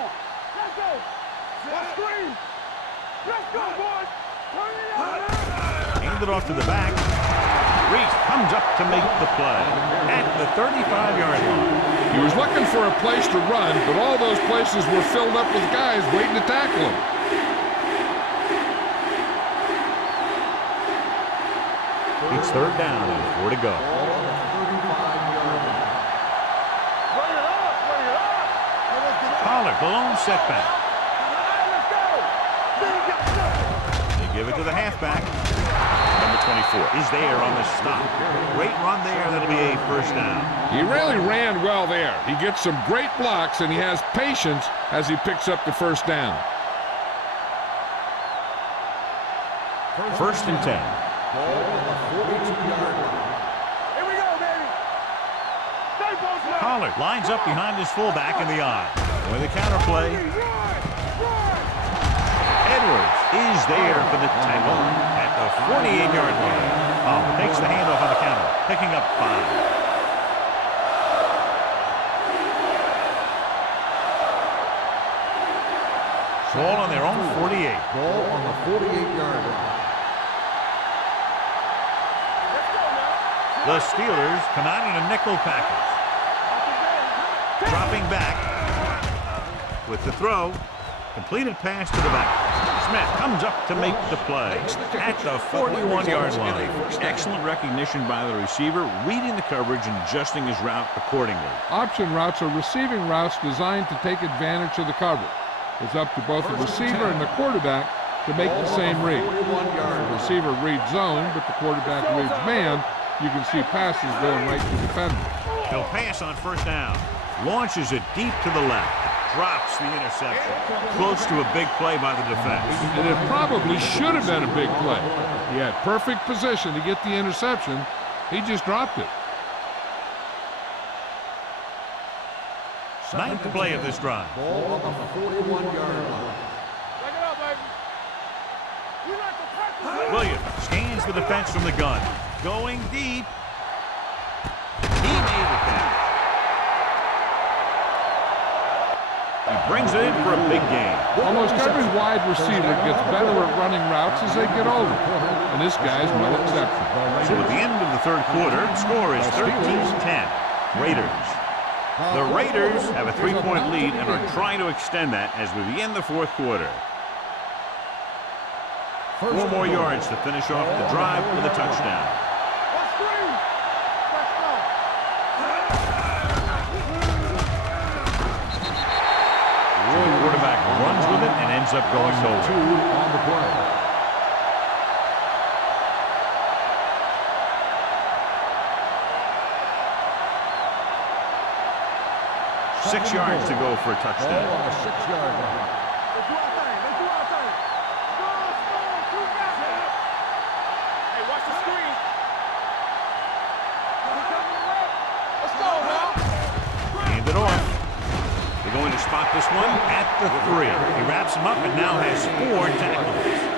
Let's go. Watch screen. Let's go, boys. Turn it out. Handed off to the back. Reese comes up to make the play at the 35-yard line. He was looking for a place to run, but all those places were filled up with guys waiting to tackle him. It's 3rd down and 4 to go. Ball on the 35-yard line. Bring it up. Bring it up. Pollard, the lone setback. Let's go. Then get stuck. They give it to the halfback. Number 24 is there on the stop. Great run there. That'll be a 1st down. He really ran well there. He gets some great blocks, and he has patience as he picks up the 1st down. 1st and 10. Ball on the 42-yard line. Here we go, baby. Stay close now. Pollard lines up behind his fullback in the I. With a counterplay. Edwards is there for the tackle at the 48-yard line. Pollard takes the handoff on the counter, picking up 5. Ball on their own 48. Ball on the 48-yard line. The Steelers come out in a nickel package. Dropping back with the throw. Completed pass to the back. Smith comes up to make the play at the 41-yard line. Excellent recognition by the receiver, reading the coverage and adjusting his route accordingly. Option routes are receiving routes designed to take advantage of the coverage. It's up to both the receiver and the quarterback to make the same read. The receiver reads zone, but the quarterback reads man. You can see passes going right to defenders. He'll pass on 1st down. Launches it deep to the left. Drops the interception. Close to a big play by the defense. And it probably should have been a big play. He had perfect position to get the interception. He just dropped it. 9th play of this drive. Ball on the 41-yard line. Check it out, baby. We like to practice. Williams scans the defense from the gun. Going deep. He made it back. He brings it in for a big gain. Almost every wide receiver gets better at running routes as they get older. And this guy's no exception. So at the end of the 3rd quarter, the score is 13-10. Raiders. The Raiders have a 3-point lead and are trying to extend that as we begin the 4th quarter. 4 more yards to finish off the drive with a touchdown. The quarterback runs with it and ends up going nowhere. 2 on the play. 6 yards to go for a touchdown. Ball on the 6-yard line. Let's do our thing. Let's do our thing. Hey, watch the screen. Let's go, man. Hand it off. They're going to spot this one at the 3. He wraps him up and now has 4 tackles.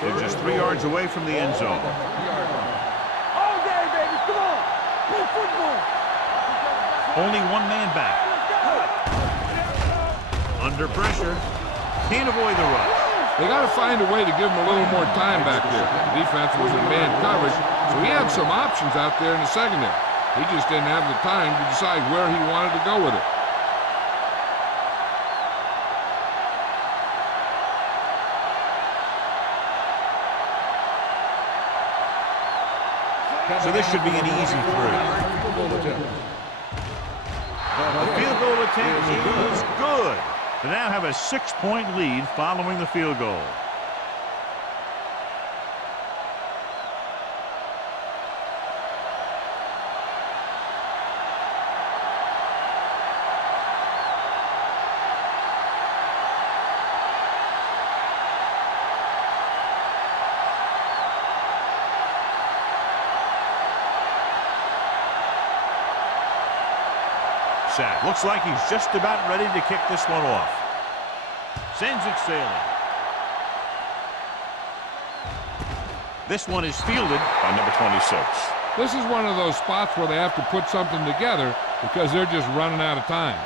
They're just 3 yards away from the end zone. All day, baby. Come on. Play football. Only 1 man back. Under pressure. Can't avoid the rush. They got to find a way to give him a little more time back there. The defense was in man coverage, so he had some options out there in the secondary. He just didn't have the time to decide where he wanted to go with it. So this should be an easy 3. The field goal attempt is good. They now have a 6-point lead following the field goal. Sack. Looks like he's just about ready to kick this one off. Sends it sailing. This one is fielded by number 26. This is one of those spots where they have to put something together because they're just running out of time.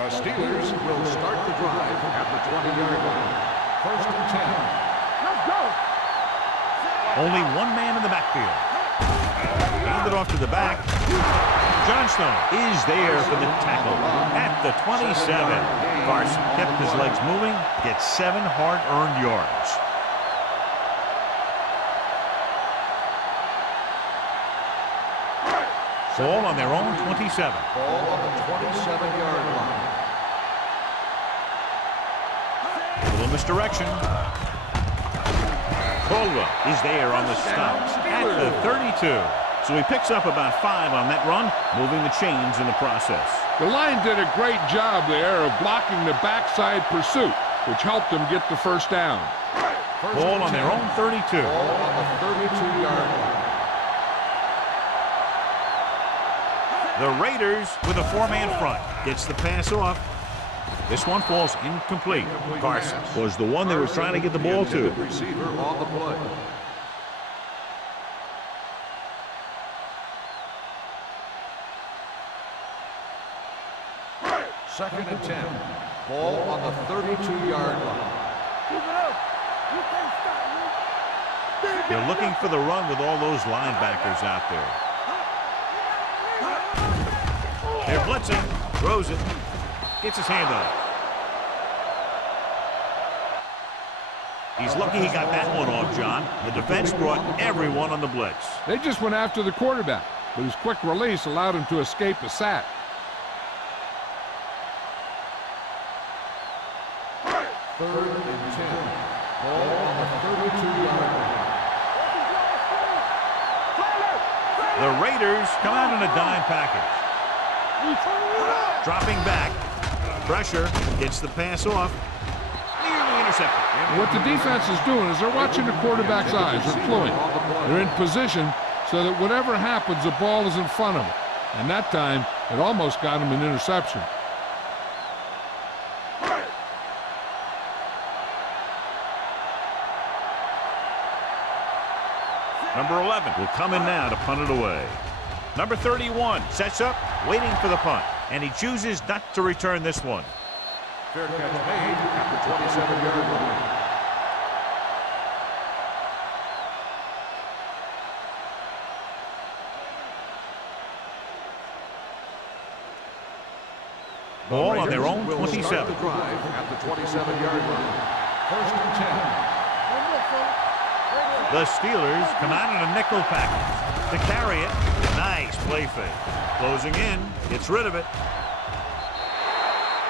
The Steelers will start the drive at the 20-yard line. 1st and 10. Let's go. Only 1 man in the backfield. Hand it off to the back. Johnstone is there for the tackle at the 27. Carson kept his legs moving, gets 7 hard-earned yards. Ball on their own 27. Ball on the 27-yard line. A little misdirection. Caldwell is there on the stops at the 32. So he picks up about 5 on that run, moving the chains in the process. The line did a great job there of blocking the backside pursuit, which helped them get the 1st down. Ball on their own 32. Ball on the 32-yard line. The Raiders with a 4-man front. Gets the pass off. This one falls incomplete. Carson was the one they were trying to get the ball to. Receiver on the play. Second and 10. Ball on the 32-yard line. Keep it up. You can't stop me. They're looking for the run with all those linebackers out there. They're blitzing. Throws it. Gets his hand on it. He's lucky he got that one off, John. The defense brought everyone on the blitz. They just went after the quarterback, but his quick release allowed him to escape a sack. Third and 10. Ball on the 32-yard line. The Raiders come out in a dime package. Dropping back. Pressure. Gets the pass off. Nearly intercepted. What the defense is doing is they're watching the quarterback's eyes. They're fluent. They're in position so that whatever happens, the ball is in front of them. And that time, it almost got him an interception. Number 11 will come in now to punt it away. Number 31 sets up, waiting for the punt, and he chooses not to return this one. Fair catch made at the 27-yard Ball on their own Will 27. start the drive at the 27-yard line. First and 10. The Steelers come out in a nickel package to carry it. Nice play fake. Closing in, gets rid of it.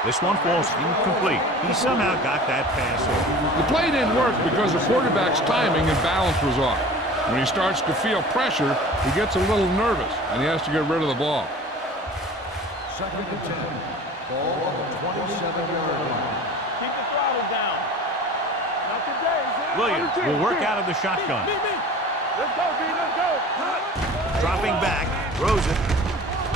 This one falls incomplete. He somehow got that pass over. The play didn't work because the quarterback's timing and balance was off. When he starts to feel pressure, he gets a little nervous, and he has to get rid of the ball. Second and 10. Ball on the 27-yard line. Keep the throttle down. Not today, man. Williams will work out of the shotgun. Me. Let's go, B. Let's go. Dropping back, throws it.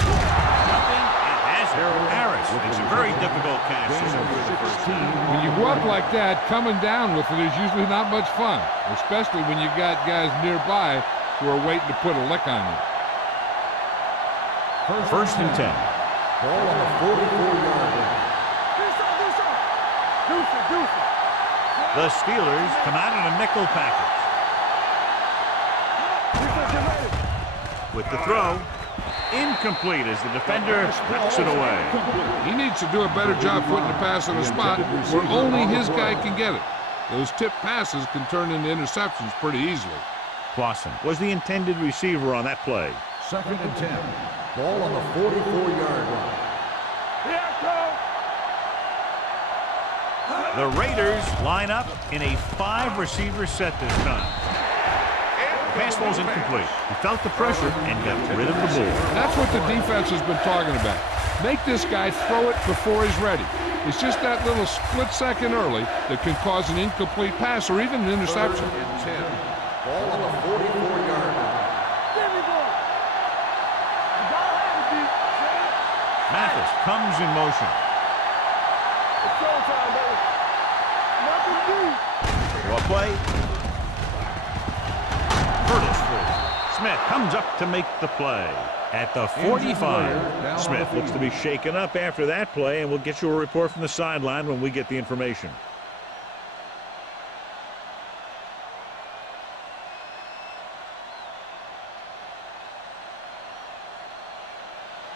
Nothing, and has it. Harris makes a very difficult catch. When you go up like that, coming down with it is usually not much fun, especially when you got guys nearby who are waiting to put a lick on you. First and 10. Ball on the 44-yard line. Do it. The Steelers come out in a nickel package. With the throw, incomplete as the defender knocks it away. He needs to do a better job putting the pass in a spot where only his guy can get it. Those tip passes can turn into interceptions pretty easily. Clausen was the intended receiver on that play. Second and 10. Ball on the 44-yard line. The Raiders line up in a 5-receiver set this time. Pass ball's incomplete. He felt the pressure and got rid of the ball. That's what the defense has been talking about. Make this guy throw it before he's ready. It's just that little split second early that can cause an incomplete pass or even an interception. Third and 10. Ball on the 44-yard line. Mathis comes in motion. It's showtime, baby. Nothing new. Draw play. Hurdles through. Smith comes up to make the play. At the 45, Smith looks to be shaken up after that play, and we'll get you a report from the sideline when we get the information.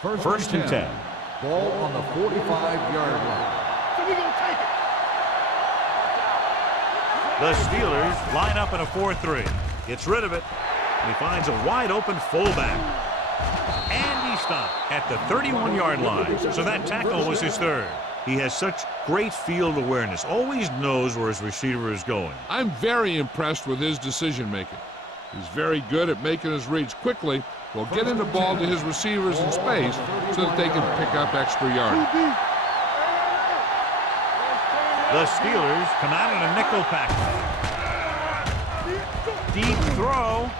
First and 10. Ball on the 45-yard line. So we're going to take it. The Steelers line up in a 4-3. Gets rid of it. He finds a wide-open fullback. And he stopped at the 31-yard line. So that tackle was his third. He has such great field awareness. Always knows where his receiver is going. I'm very impressed with his decision-making. He's very good at making his reads quickly while getting the ball to his receivers in space so that they can pick up extra yardage. The Steelers come out in a nickel package. Deep throw.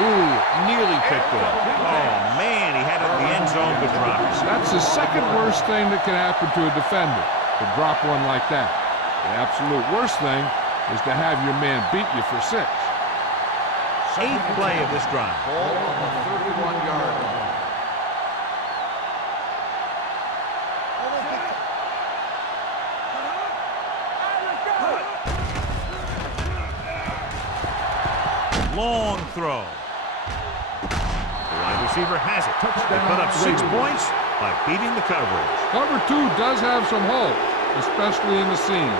Ooh, nearly picked up. Oh, man, he had it in the end zone but dropped it. That's the second worst thing that can happen to a defender, to drop one like that. The absolute worst thing is to have your man beat you for 6. Eighth play of this drive. Ball on the 31-yard line. Long throw. The wide receiver has it. They put up 6 points by beating the coverage. Cover 2 does have some holes, especially in the seam.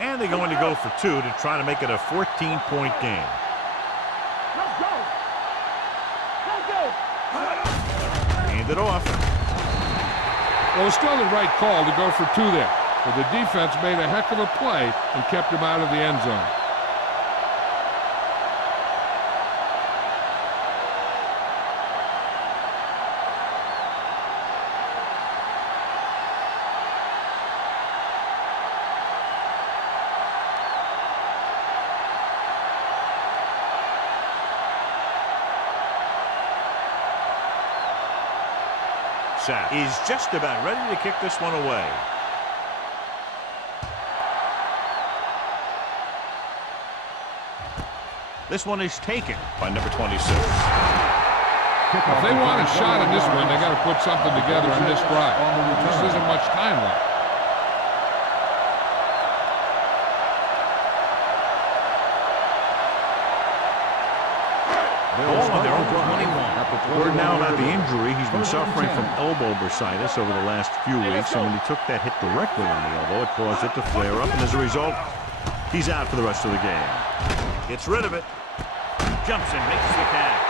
And they're going to go for 2 to try to make it a 14-point game. Let's go. Hand it off. Well, it's still the right call to go for 2 there, but the defense made a heck of a play and kept him out of the end zone. Is just about ready to kick this one away. This one is taken by number 26. If they want a shot in this one, they got to put something together on this drive. There just isn't much time left. Ball on their own 21. Word now about the injury. He's been suffering from elbow bursitis over the last few weeks, and when he took that hit directly on the elbow, it caused it to flare up, and as a result, he's out for the rest of the game. Gets rid of it. Jumps and makes the catch.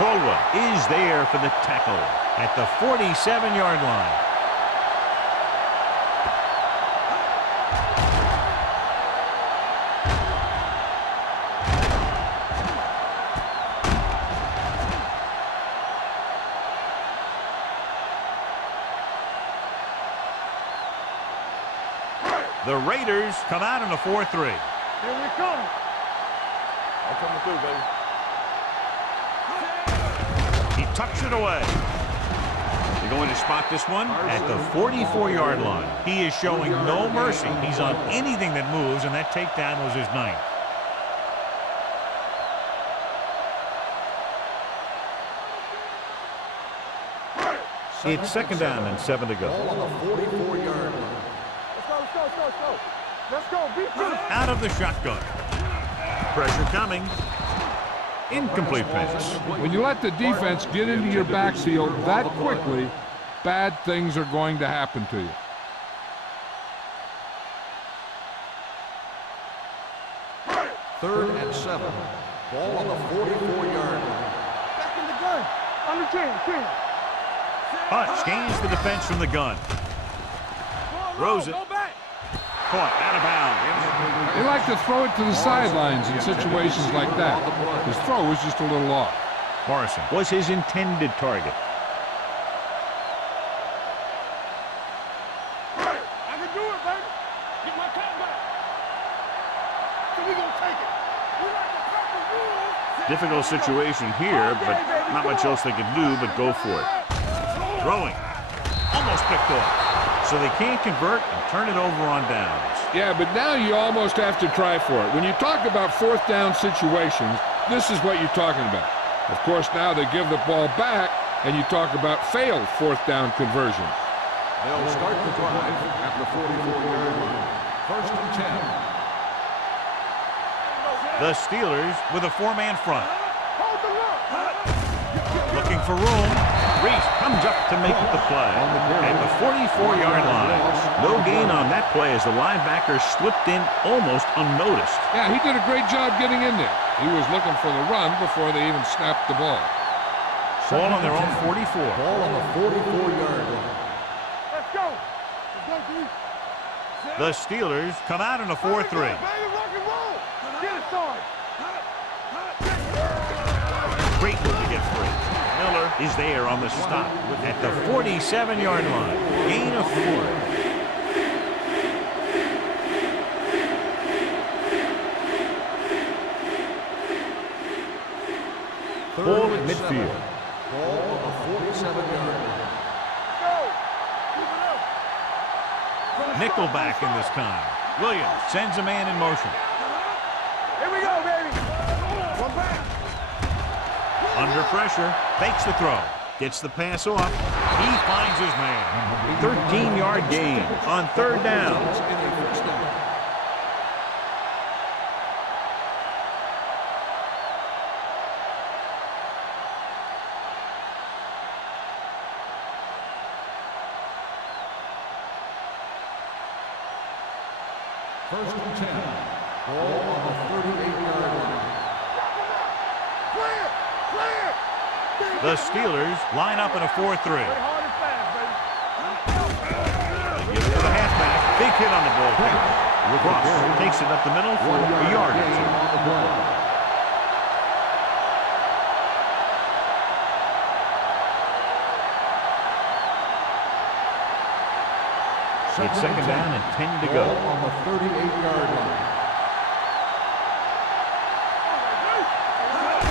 Caldwell is there for the tackle at the 47-yard line. The Raiders come out in a 4-3. Here we come. I'm coming through, baby. He tucks it away. They're going to spot this one at the 44-yard line. He is showing no mercy. He's on anything that moves, and that takedown was his 9th. It's 2nd down and 7 to go. Ball on the 44-yard line. Let's go. Beat this. Out of the shotgun. Pressure coming. Incomplete pass. When you let the defense get into your backfield that quickly, bad things are going to happen to you. Third and 7. Ball on the 44-yard line. Back in the gun. Under 10. Hutch gains the defense from the gun. Throws it. Go back. Caught out of bounds. They like to throw it to the sidelines in situations like that. His throw was just a little off. Morrison was his intended target. I can do it, baby. Get my top back. So we gonna take it. We like to cut the rules. Difficult situation here, but not much else they can do but go for it. Throwing. Almost picked off. So they can't convert and turn it over on downs. Yeah, but now you almost have to try for it. When you talk about 4th down situations, this is what you're talking about. Of course, now they give the ball back, and you talk about failed 4th down conversions. They'll start the drive at the 44-yard line. 1st and 10. The Steelers with a 4-man front. Hold the look. Looking for room. Reese comes up to make the play at the 44-yard line. No gain on that play as the linebacker slipped in almost unnoticed. Yeah, he did a great job getting in there. He was looking for the run before they even snapped the ball. Ball on their own 44. Ball on the 44-yard line. Let's go. D. The Steelers come out in a 4-3. Baby, rock and roll. Get it started. Great move to get free. Miller is there on the stop at the 47-yard line. Gain of 4. Ball at midfield. Ball on the 47-yard line. Go. Keep it up. Nickelback in this time. Williams sends a man in motion. Here we go, baby. One back. Under pressure, fakes the throw, gets the pass off. He finds his man. 13-yard gain on 3rd down. In a 1st down. First and 10. Ball on the 38-yard line. The Steelers line up in a 4-3. Play hard and fast, baby. They give it to the halfback. Big hit on the ball carrier. Ross takes it up the middle for a yard or 2. On the play. It's 2nd down and 10 to go. Ball on the 38-yard line.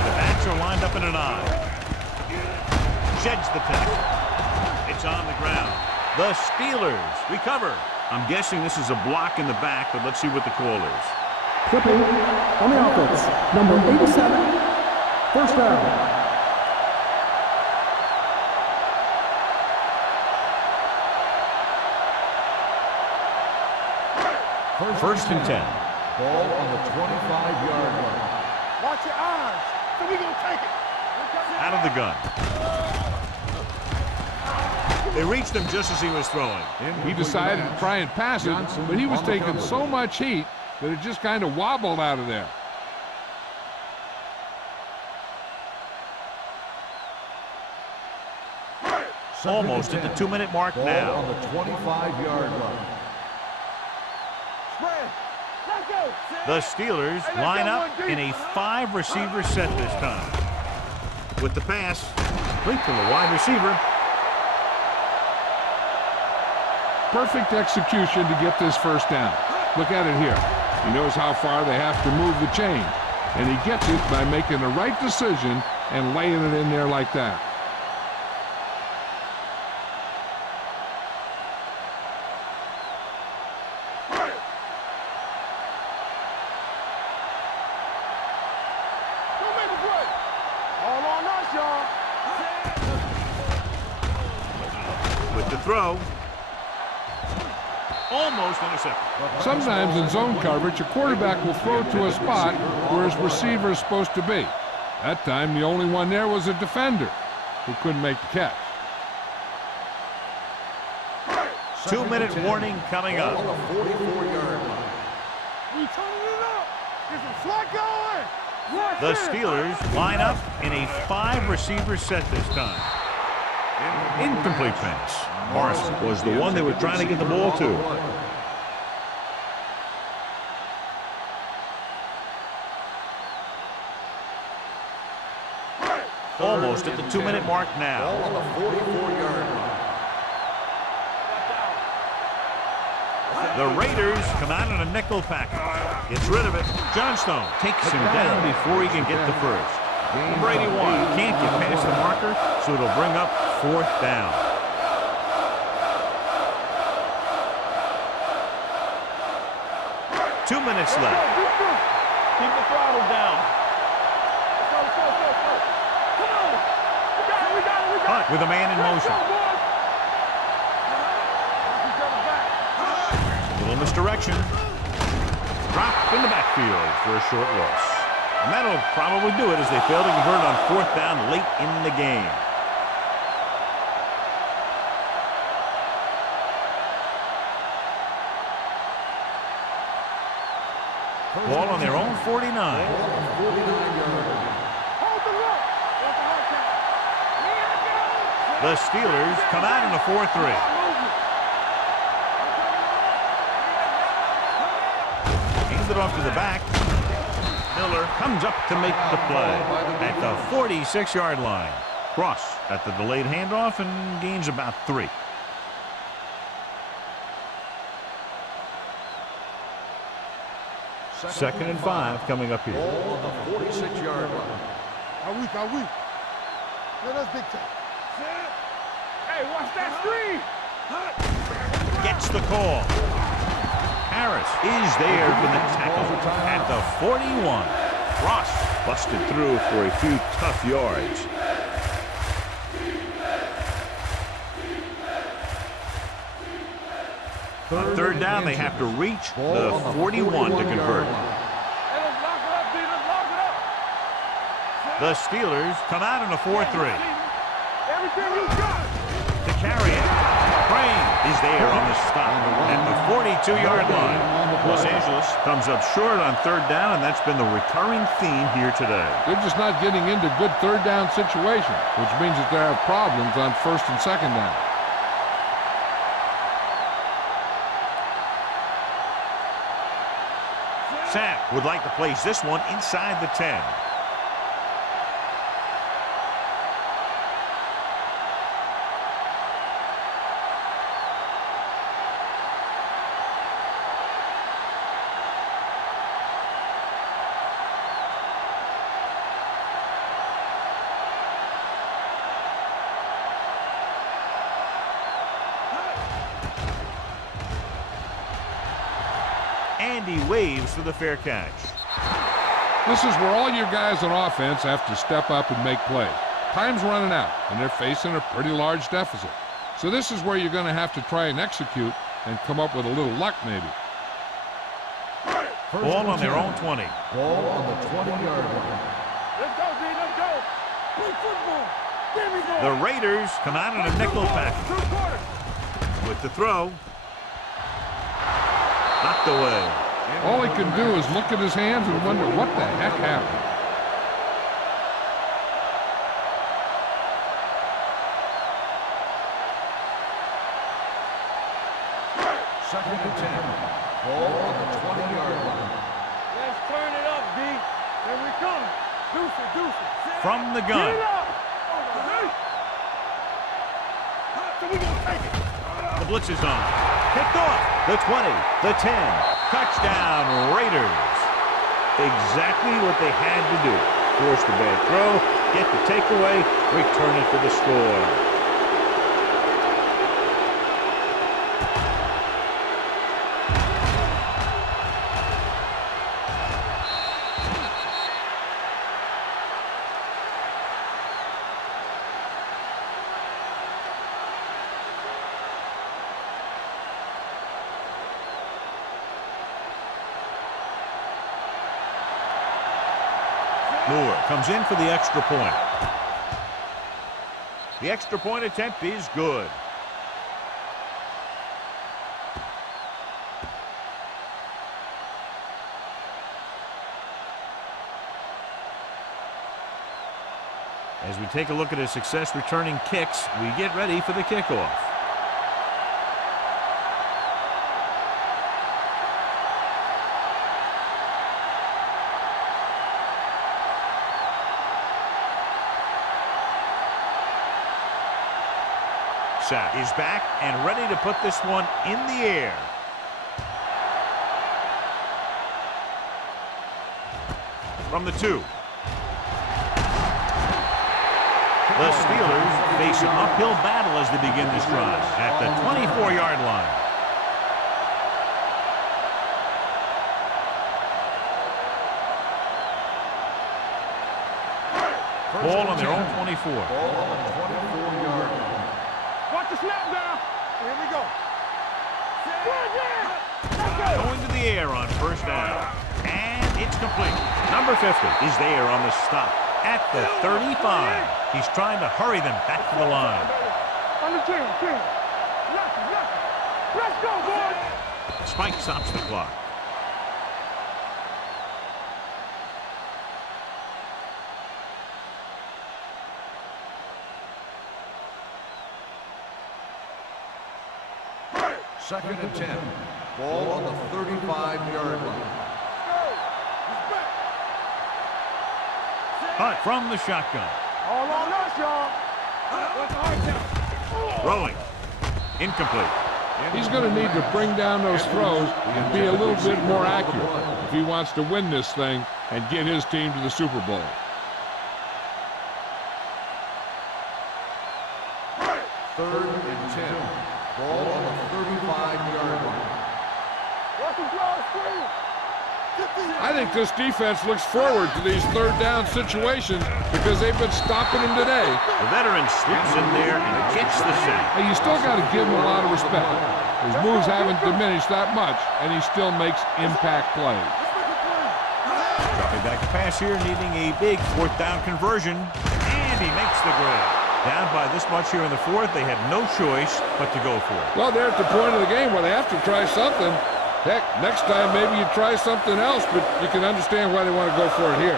The backs are lined up in an I. Sheds the tackle. It's on the ground. The Steelers recover. I'm guessing this is a block in the back, but let's see what the call is. Clipping on the offense. Number 87. First down. First and 10. Ball on the 25-yard line. Watch your eyes. So we gonna take it. Out of the gun. They reached him just as he was throwing. He decided to try and pass it, but he was taking so much heat that it just kind of wobbled out of there. Almost at the 2-minute mark now. On the 25-yard line. Spread. Let's go. The Steelers line up in a 5-receiver set this time. With the pass, complete to the wide receiver. Perfect execution to get this first down. Look at it here. He knows how far they have to move the chain, and he gets it by making the right decision and laying it in there like that. Don't make a play. All on us, y'all. With the throw. Almost intercepted. Sometimes in zone coverage, a quarterback will throw to a spot where his receiver is supposed to be. That time, the only one there was a defender who couldn't make the catch. 2-minute warning coming up. On the 44-yard line. We turning it up. Get some slack going. Watch The it. Steelers line up in a 5-receiver set this time. Incomplete pass. Morrison was the one they were trying to get the ball to. Almost at the 2-minute mark Ball now. on the 44-yard line. The Raiders come out in a nickel package. Gets rid of it. Johnstone takes him down before he can get the first. Brady one. Can't get past the marker, so it'll bring up 4th down. Two minutes left. Keep the throttle down. Go. Come on. We got it. Hunt with a man in motion. A little misdirection. Drop in the backfield for a short loss. And that'll probably do it as they fail to convert on 4th down late in the game. Ball on their own 49. Ball on the 49-yard line. Hold the rope. That's a hard count. The Steelers come out in a 4-3. Hands it off to the back. Miller comes up to make the play at the 46-yard line. Cross at the delayed handoff and gains about 3. Second and 5 coming up here. Ball on the 46-yard line. Are we? Let us big time. Hey, watch that screen. Gets the call. Harris is there for the tackle at the 41. Ross busted through for a few tough yards. On 3rd down, they have to reach the 41 to convert. Hey, let's lock it up, D. Let's lock it up. The Steelers come out in a 4-3. Everything you got. To carry it, Crane is there on the stop at the 42-yard line. Los Angeles comes up short on 3rd down, and that's been the recurring theme here today. They're just not getting into good 3rd down situations, which means that they have problems on 1st and 2nd down. Sapp would like to place this one inside the 10. And he waves for the fair catch. This is where all your guys on offense have to step up and make plays. Time's running out, and they're facing a pretty large deficit. So this is where you're going to have to try and execute and come up with a little luck, maybe. Ball on their own 20. Ball on the 20-yard line. Let's go, D. Let's go. Play football. Give me ball. The Raiders come out in a nickel pack. 2 quarters. With the throw. Knocked away. All he can do is look at his hands and wonder what the heck happened. Second and 10. Ball on the 20-yard line. Let's turn it up, D. Here we come. Deuce it, deuce it. From the Get gun. it up. So we gonna take it. The blitz is on. Picked off. The 20. The 10. Touchdown, Raiders. Exactly what they had to do. Force the bad throw, get the takeaway, return it for the score. Moore comes in for the extra point. The extra point attempt is good. As we take a look at his success returning kicks, we get ready for the kickoff. Sack is back and ready to put this one in the air. From the 2. The Steelers face an uphill battle as they begin this drive at the 24-yard line. Ball on their own 24. Ball on the 24-yard line. Watch the snap down. Here we go. Let's go. Going to the air on first down. And it's complete. Number 50 is there on the stop at the 35. He's trying to hurry them back to the line. On the 10. Let's go, boys. Spike stops the clock. Second and 10. Ball on the 35-yard line. Hunt from the shotgun. All on us, y'all. What's the hard count? Throwing. Incomplete. He's going to need to bring down those throws and be a little bit more accurate if he wants to win this thing and get his team to the Super Bowl. Third and 10. Ball on the 35-yard line. Watch the draw screen. I think this defense looks forward to these third down situations because they've been stopping them today. The veteran slips in there and gets the sack. Hey, you still got to give him a lot of respect. His moves haven't diminished that much, and he still makes impact plays. Dropping back to pass here, needing a big fourth down conversion, and he makes the grab. Down by this much here in the fourth, they had no choice but to go for it. Well, they're at the point of the game where they have to try something. Heck, next time maybe you try something else, but you can understand why they want to go for it here.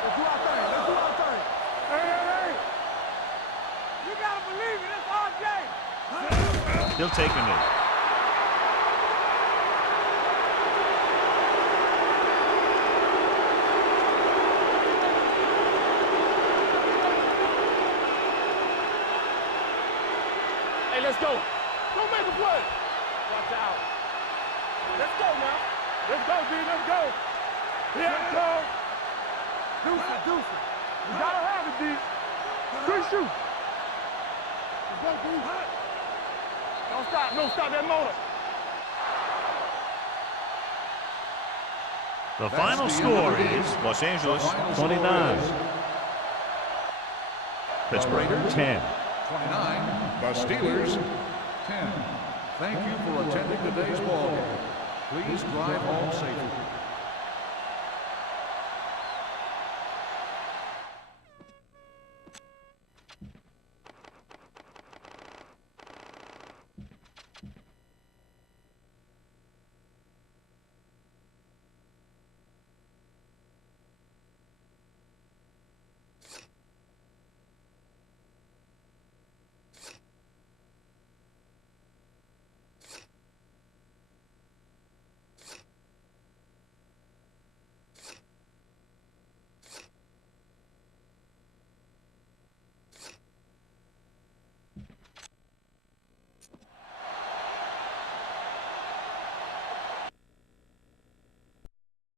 Let's do our thing. Let's do our thing. Hey. You got to believe it. It's our game. He'll take a knee. Hey, let's go. Don't make a play. Watch out. Let's go now. Let's go, D. Let's go. Here it comes. Deuce it. You gotta have it, D. Good shoot. Let's go, D. Don't stop that motor. The final score is Los Angeles 29. Pittsburgh 10. 29. The Steelers 10. Thank you for attending today's ball game. Please drive home safely.